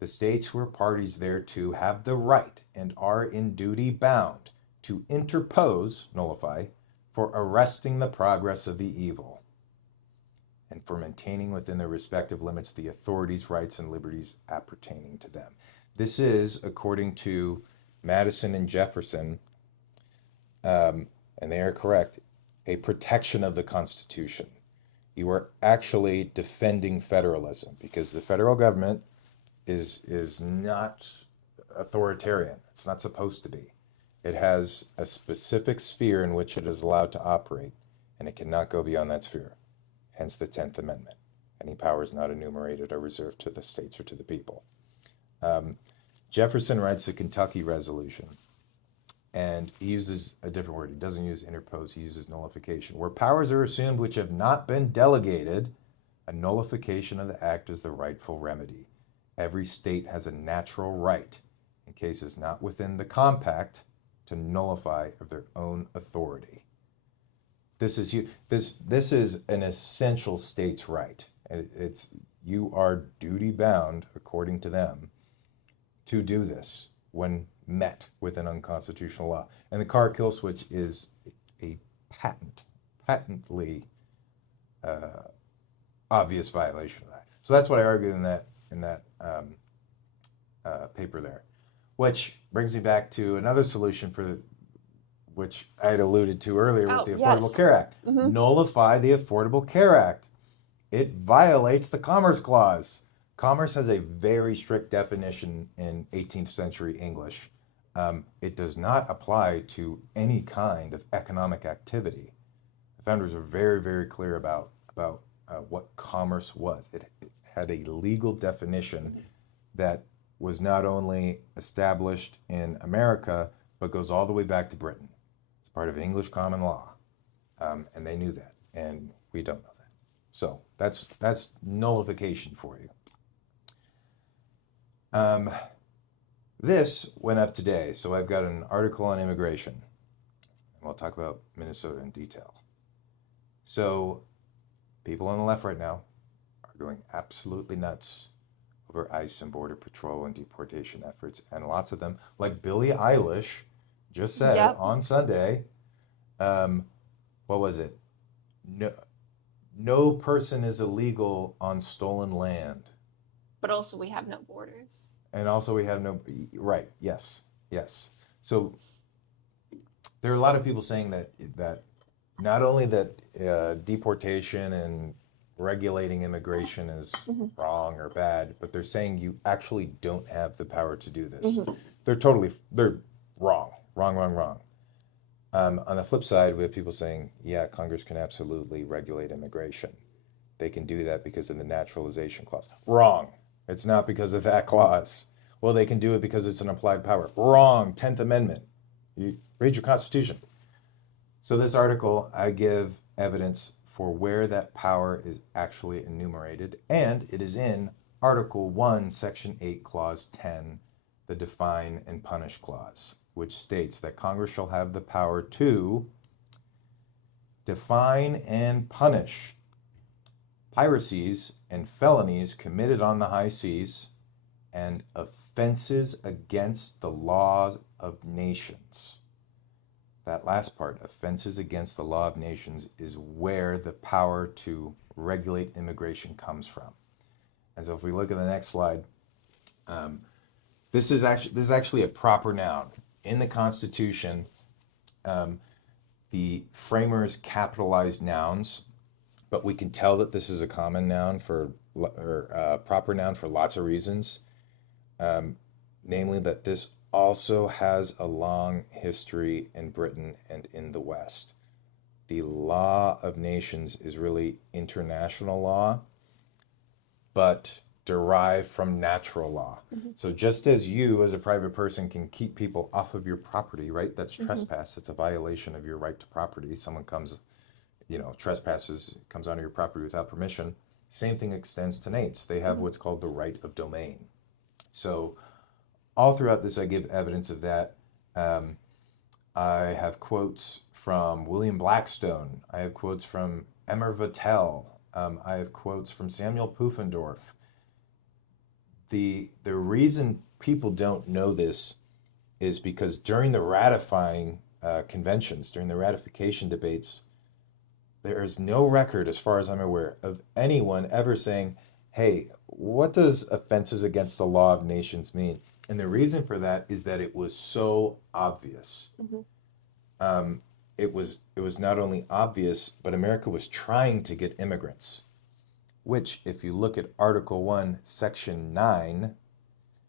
The states who are parties thereto have the right and are in duty bound to interpose, nullify, for arresting the progress of the evil, and for maintaining within their respective limits the authorities, rights, and liberties appertaining to them. This is, according to Madison and Jefferson, and they are correct, a protection of the Constitution. You are actually defending federalism because the federal government is not authoritarian. It's not supposed to be. It has a specific sphere in which it is allowed to operate, and it cannot go beyond that sphere. Hence the 10th Amendment. Any powers not enumerated are reserved to the states or to the people. Jefferson writes the Kentucky Resolution, and he uses a different word. He doesn't use interpose, he uses nullification. Where powers are assumed which have not been delegated, a nullification of the act is the rightful remedy. Every state has a natural right, in cases not within the compact, to nullify of their own authority. This is an essential states' right. You are duty bound, according to them, to do this when met with an unconstitutional law. And the car kill switch is a patently obvious violation of that. So that's what I argued in that paper there, which brings me back to another solution which I had alluded to earlier with the Affordable Care Act. Mm-hmm. Nullify the Affordable Care Act. It violates the Commerce Clause. Commerce has a very strict definition in 18th century English. It does not apply to any kind of economic activity. The founders are very, very clear about what commerce was. It had a legal definition that was not only established in America, but goes all the way back to Britain. It's part of English common law, and they knew that, and we don't know that. So that's nullification for you. This went up today, so I've got an article on immigration, and we'll talk about Minnesota in detail. So people on the left right now are going absolutely nuts over ICE and Border Patrol and deportation efforts, and lots of them, like Billie Eilish just said on Sunday, what was it? No person is illegal on stolen land. But also we have no borders. And also we have no, right, yes. So there are a lot of people saying that not only that deportation and regulating immigration is wrong or bad, but they're saying you actually don't have the power to do this. Mm-hmm. They're wrong. On the flip side, we have people saying, yeah, Congress can absolutely regulate immigration. They can do that because of the naturalization clause. Wrong. It's not because of that clause. Well, they can do it because it's an applied power. Wrong. 10th Amendment. You read your Constitution. So this article, I give evidence for where that power is actually enumerated, and it is in Article 1, Section 8, Clause 10, the Define and Punish Clause, which states that Congress shall have the power to define and punish piracies and felonies committed on the high seas and offenses against the laws of nations. That last part, offenses against the law of nations, is where the power to regulate immigration comes from. And so if we look at the next slide, this is actually a proper noun. In the Constitution, the framers capitalized nouns, but we can tell that this is a common noun or proper noun for lots of reasons. Namely that this also has a long history in Britain and in the West. The law of nations is really international law, but derived from natural law. Mm-hmm. So just as you as a private person can keep people off of your property, right? That's trespass. It's a violation of your right to property. Someone comes, trespasses, comes onto your property without permission. Same thing extends to nates. They have what's called the right of domain. So all throughout this, I give evidence of that. I have quotes from William Blackstone. I have quotes from Emmer Vattel. I have quotes from Samuel Pufendorf. the reason people don't know this is because during the ratifying conventions, during the ratification debates, there is no record, as far as I'm aware, of anyone ever saying, hey, what does offenses against the law of nations mean? And the reason for that is that it was so obvious. It was not only obvious, but America was trying to get immigrants, which, if you look at Article 1, Section 9,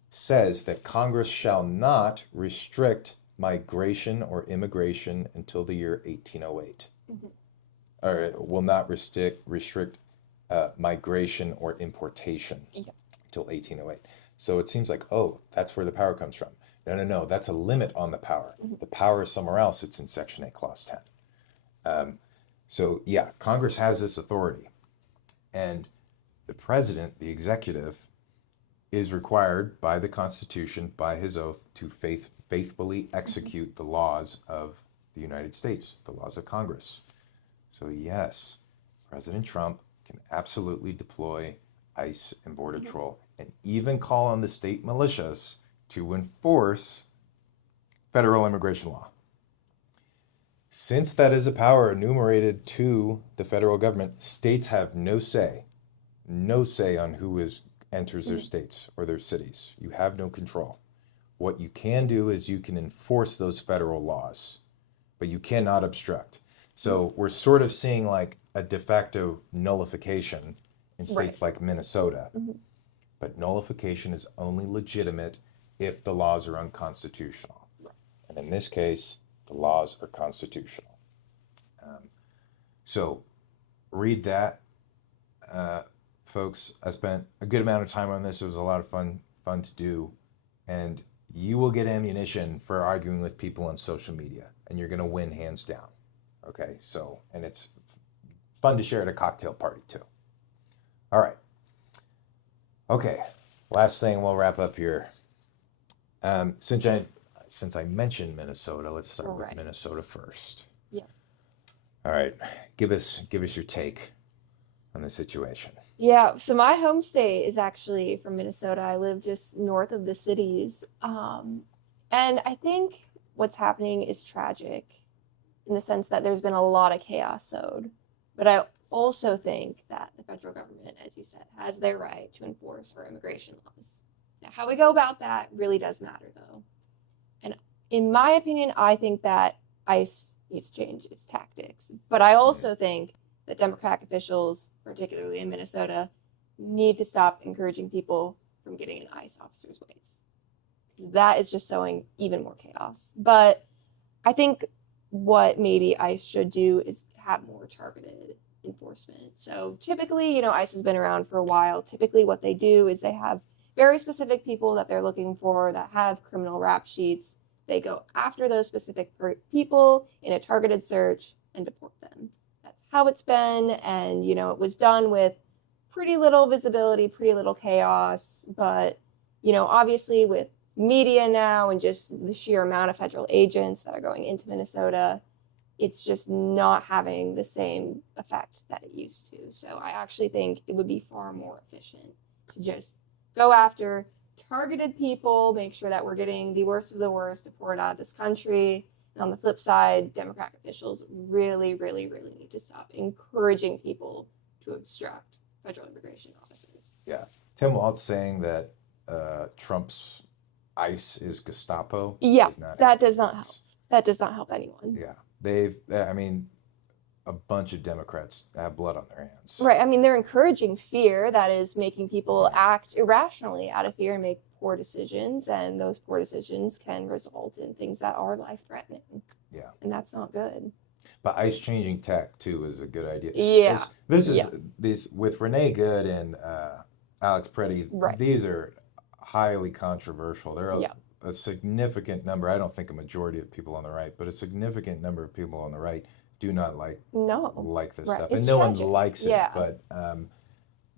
says that Congress shall not restrict migration or immigration until the year 1808. Or it will not restrict migration or importation until 1808. So it seems like, oh, that's where the power comes from. No, that's a limit on the power. The power is somewhere else. It's in Section 8, Clause 10. So yeah, Congress has this authority. And the president, the executive, is required by the Constitution, by his oath, to faithfully execute the laws of the United States, the laws of Congress. So yes, President Trump can absolutely deploy ICE and Border Patrol and even call on the state militias to enforce federal immigration law. Since that is a power enumerated to the federal government, states have no say on who enters their states or their cities. You have no control. What you can do is you can enforce those federal laws, but you cannot obstruct. So we're sort of seeing like a de facto nullification in states like Minnesota. But nullification is only legitimate if the laws are unconstitutional. And in this case, the laws are constitutional. So read that. Folks, I spent a good amount of time on this. It was a lot of fun to do. And you will get ammunition for arguing with people on social media. And you're going to win hands down. Okay, so, and it's fun to share at a cocktail party too. All right. Okay, last thing, we'll wrap up here. Since I mentioned Minnesota, let's start with Minnesota first. Yeah. All right, give us your take on the situation. Yeah, so my home state is actually from Minnesota. I live just north of the cities. And I think what's happening is tragic in the sense that there's been a lot of chaos sowed. But I also think that the federal government, as you said, has their right to enforce our immigration laws. Now, how we go about that really does matter, though. And in my opinion, I think that ICE needs to change its tactics. But I also think that Democratic officials, particularly in Minnesota, need to stop encouraging people from getting in ICE officers' ways. Because that is just sowing even more chaos. But I think what maybe ICE should do is have more targeted enforcement. So typically, ICE has been around for a while. Typically what they do is they have very specific people that they're looking for that have criminal rap sheets. They go after those specific people in a targeted search and deport them. That's how it's been. And, it was done with pretty little visibility, pretty little chaos. But, obviously with media now and just the sheer amount of federal agents that are going into Minnesota, it's just not having the same effect that it used to. So I actually think it would be far more efficient to just go after targeted people, make sure that we're getting the worst of the worst deported out of this country. And on the flip side, Democratic officials really, really, really need to stop encouraging people to obstruct federal immigration officers. Yeah. Tim Waltz saying that Trump's ICE is Gestapo. Yeah, that does not help. That does not help anyone. Yeah. A bunch of Democrats have blood on their hands. Right. They're encouraging fear that is making people act irrationally out of fear and make poor decisions. And those poor decisions can result in things that are life-threatening. Yeah. And that's not good. But ICE changing tech, too, is a good idea. Yeah. This with Renee Good and Alex Preddy, these are highly controversial. There are a significant number, I don't think a majority of people on the right, but a significant number of people on the right do not like this stuff. And no one likes it, but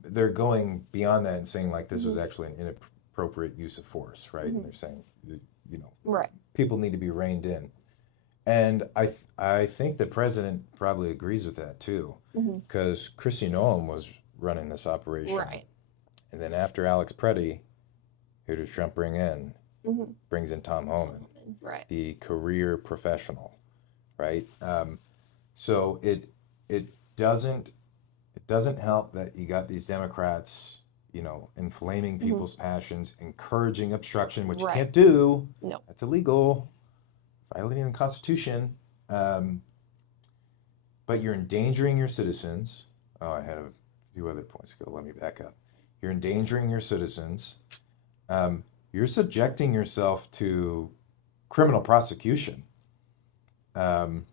they're going beyond that and saying like this was actually an inappropriate use of force, right? And they're saying, people need to be reined in. And I think the president probably agrees with that too, because Kristi Noem was running this operation. Right. And then after Alex Preddy, Who does Trump bring in? Mm-hmm. Brings in Tom Homan, Right. the career professional, right? So it doesn't it doesn't help that you got these Democrats, inflaming Mm-hmm. people's passions, encouraging obstruction, which you Right. can't do. No. That's illegal, violating the Constitution. But you're endangering your citizens. Oh, I had a few other points to go. Let me back up. You're endangering your citizens. You're subjecting yourself to criminal prosecution. And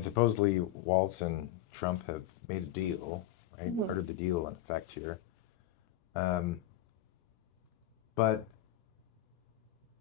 supposedly Waltz and Trump have made a deal, right? Mm-hmm. Part of the deal in effect here. But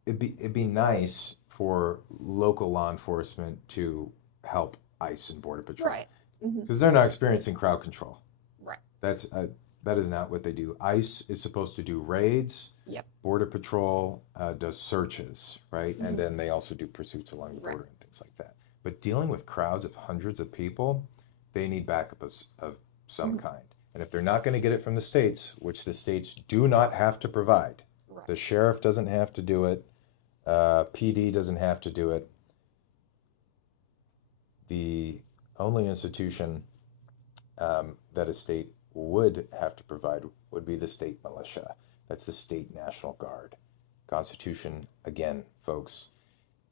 it'd be nice for local law enforcement to help ICE and Border Patrol. Right. Mm-hmm. Because they're not experiencing crowd control. Right. That is not what they do. ICE is supposed to do raids. Yep. Border Patrol does searches, right? Mm-hmm. And then they also do pursuits along the border Right. and things like that. But dealing with crowds of hundreds of people, they need backup of some Mm-hmm. kind. And if they're not going to get it from the states, which the states do not have to provide, Right. the sheriff doesn't have to do it, PD doesn't have to do it. The only institution that a state would have to provide would be the state militia. That's the state National Guard. Constitution, again, folks,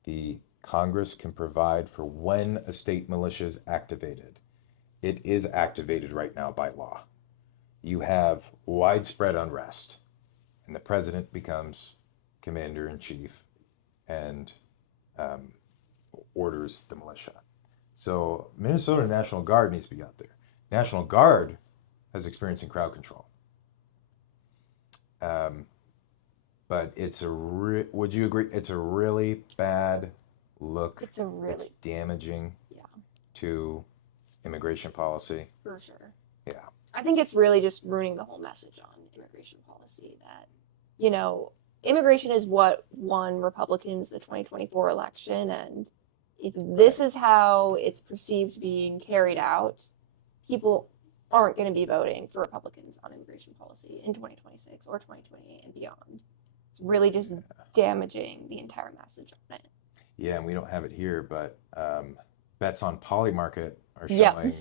the Congress can provide for when a state militia is activated. It is activated right now by law. You have widespread unrest, and the president becomes commander-in-chief and orders the militia. So Minnesota National Guard needs to be out there. National Guard has experience in crowd control. But would you agree? It's a really bad look. It's damaging to immigration policy. For sure. Yeah. I think it's really just ruining the whole message on immigration policy that, immigration is what won Republicans the 2024 election. And if this is how it's perceived being carried out, people aren't going to be voting for Republicans on immigration policy in 2026 or 2028 and beyond. It's really just damaging the entire message on it. Yeah, and we don't have it here, but bets on Polymarket are showing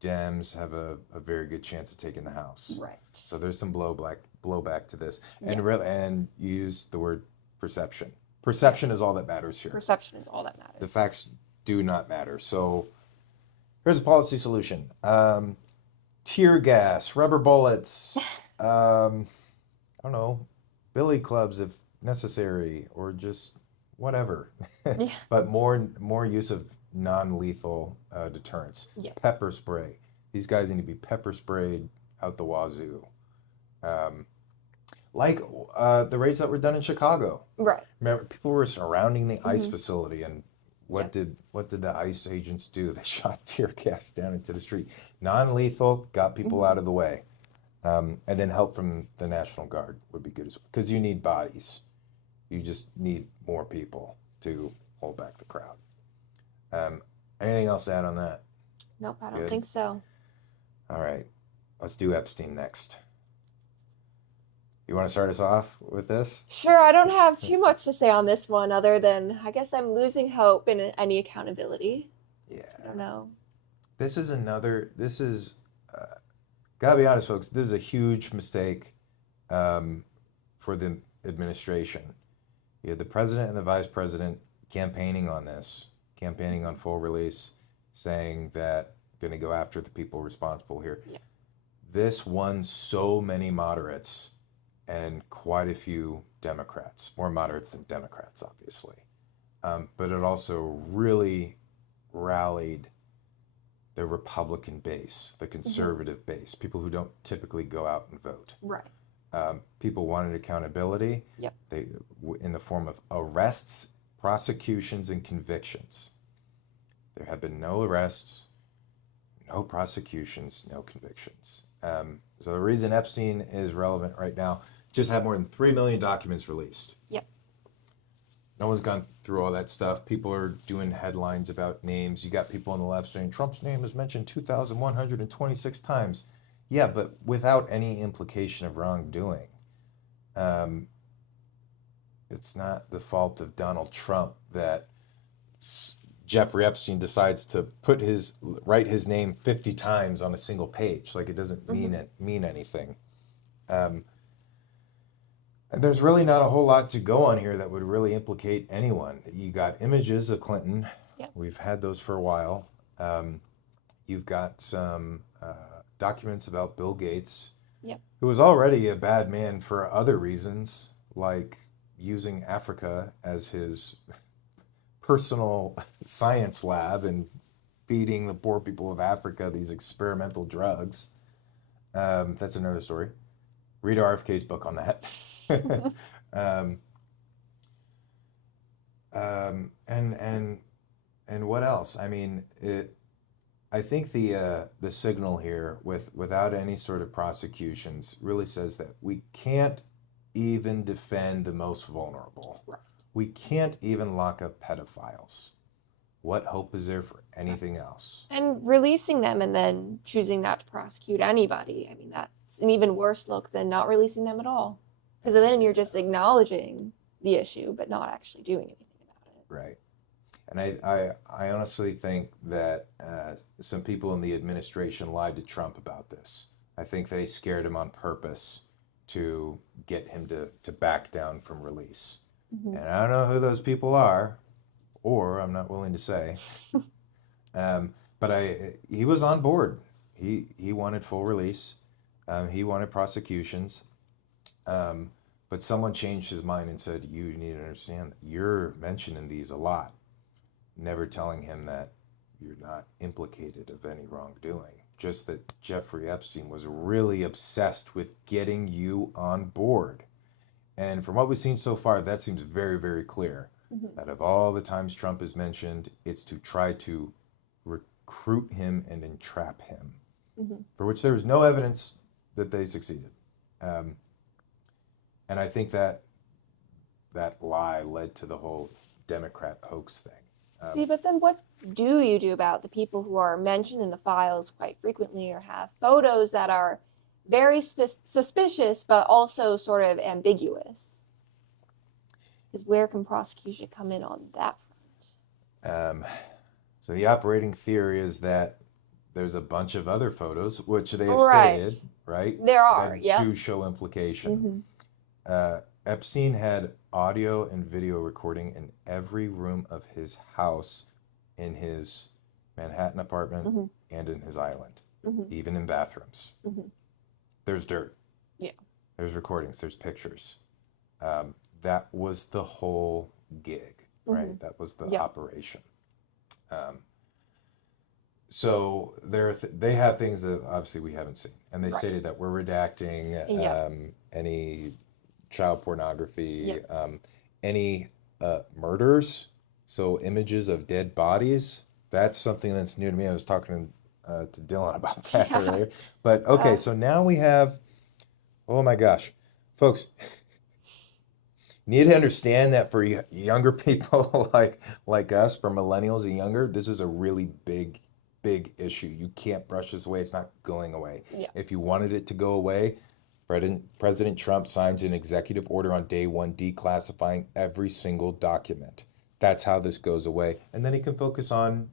Dems have a very good chance of taking the House. Right. So there's some blowback to this. And use the word perception. Perception is all that matters here. Perception is all that matters. The facts do not matter. So here's a policy solution. Tear gas, rubber bullets, I don't know, billy clubs if necessary, or just whatever. But more use of non-lethal deterrents. Yeah. Pepper spray. These guys need to be pepper sprayed out the wazoo. Like the raids that were done in Chicago. Right. Remember, people were surrounding the ICE facility, and what did the ICE agents do? They shot tear gas down into the street. Non-lethal, got people out of the way. And then help from the National Guard would be good as well, because you need bodies. You just need more people to hold back the crowd. Anything else to add on that? Nope, I don't think so. All right, let's do Epstein next. You want to start us off with this? Sure, I don't have too much to say on this one other than I guess I'm losing hope in any accountability. Yeah. I don't know. Gotta be honest, folks, this is a huge mistake for the administration. You had the president and the vice president campaigning on this, campaigning on full release, saying that going to go after the people responsible here. Yeah. This won so many moderates and quite a few Democrats, more moderates than Democrats, obviously. But it also really rallied the Republican base, the conservative base, people who don't typically go out and vote. Right. People wanted accountability. Yep. In the form of arrests, prosecutions, and convictions. There have been no arrests, no prosecutions, no convictions. So the reason Epstein is relevant right now, just had more than 3 million documents released. Yep. No one's gone through all that stuff. People are doing headlines about names. You got people on the left saying Trump's name is mentioned 2,126 times. Yeah, but without any implication of wrongdoing. um, it's not the fault of Donald Trump that Jeffrey Epstein decides to write his name 50 times on a single page. Like, it doesn't mean anything. And there's really not a whole lot to go on here that would really implicate anyone. You got images of Clinton. Yep. We've had those for a while. You've got some documents about Bill Gates, Yep. who was already a bad man for other reasons, like using Africa as his personal science lab and feeding the poor people of Africa these experimental drugs. That's another story. Read RFK's book on that. And what else? I mean, I think the signal here, without any sort of prosecutions, really says that we can't even defend the most vulnerable. Right. We can't even lock up pedophiles. What hope is there for anything else? And releasing them and then choosing not to prosecute anybody. I mean, that's an even worse look than not releasing them at all. Because then you're just acknowledging the issue, but not actually doing anything about it. Right. And I honestly think that some people in the administration lied to Trump about this. I think they scared him on purpose to get him to back down from release. And I don't know who those people are, or I'm not willing to say. But he was on board. He wanted full release. He wanted prosecutions. But someone changed his mind and said, you need to understand that you're mentioning these a lot, never telling him that you're not implicated of any wrongdoing. Just that Jeffrey Epstein was really obsessed with getting you on board. And from what we've seen so far, that seems very, very clear. That of all the times Trump is mentioned, it's to try to recruit him and entrap him, for which there is no evidence that they succeeded. And I think that lie led to the whole Democrat hoax thing. See, but then what do you do about the people who are mentioned in the files quite frequently or have photos that are very suspicious, but also sort of ambiguous? Because where can prosecution come in on that front? So the operating theory is that there's a bunch of other photos, which they have stated, right? There are, that do show implication. Epstein had audio and video recording in every room of his house, in his Manhattan apartment, and in his island, even in bathrooms. There's dirt. Yeah. There's recordings. There's pictures. That was the whole gig, right? That was the operation. So they have things that obviously we haven't seen, and they stated that we're redacting any child pornography, any murders, so images of dead bodies. That's something that's new to me. I was talking to Dylan about that earlier. But okay, so now we have, oh my gosh, folks, need to understand that for younger people like us, for millennials and younger, this is a really big issue. You can't brush this away. It's not going away. If you wanted it to go away, President Trump signs an executive order on day one declassifying every single document. That's how this goes away. And then he can focus on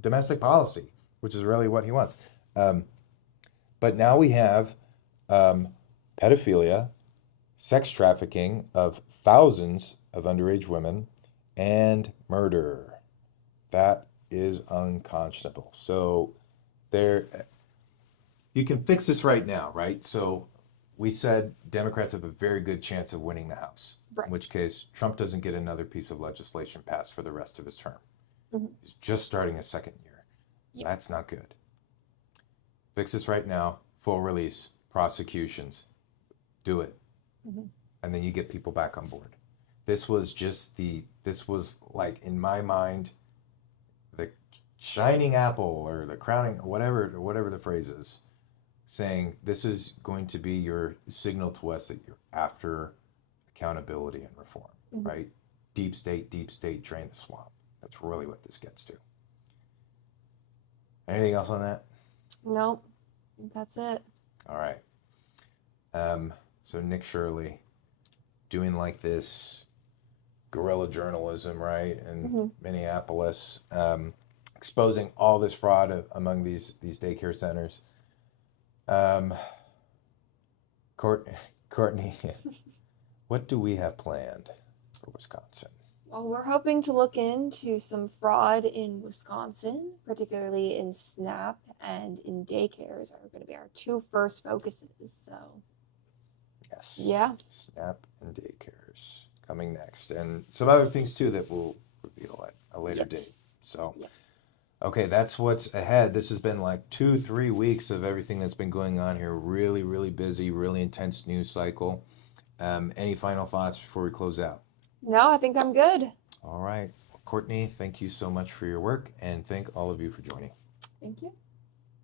domestic policy, which is really what he wants. But now we have pedophilia, sex trafficking of thousands of underage women, and murder. That is unconscionable. So you can fix this right now, right? So we said Democrats have a very good chance of winning the House, in which case Trump doesn't get another piece of legislation passed for the rest of his term. He's just starting his second year. That's not good. Fix this right now, full release, prosecutions, do it. And then you get people back on board. This was like, in my mind, the shining apple or the crowning, whatever the phrase is, saying this is going to be your signal to us that you're after accountability and reform, right? Deep state, drain the swamp. That's really what this gets to. Anything else on that? Nope. That's it. All right. So Nick Shirley, doing like this guerrilla journalism, right, in Minneapolis, exposing all this fraud among these daycare centers. Courtney, what do we have planned for Wisconsin? Well, we're hoping to look into some fraud in Wisconsin, particularly in SNAP and in daycares are going to be our two first focuses. So, yes, yeah, SNAP and daycares coming next, and some other things too that we'll reveal at a later date. So, okay, that's what's ahead. This has been like 2-3 weeks of everything that's been going on here. Really, really busy, really intense news cycle. Any final thoughts before we close out? No, I think I'm good. All right. Well, Courtney, thank you so much for your work, and thank all of you for joining. Thank you.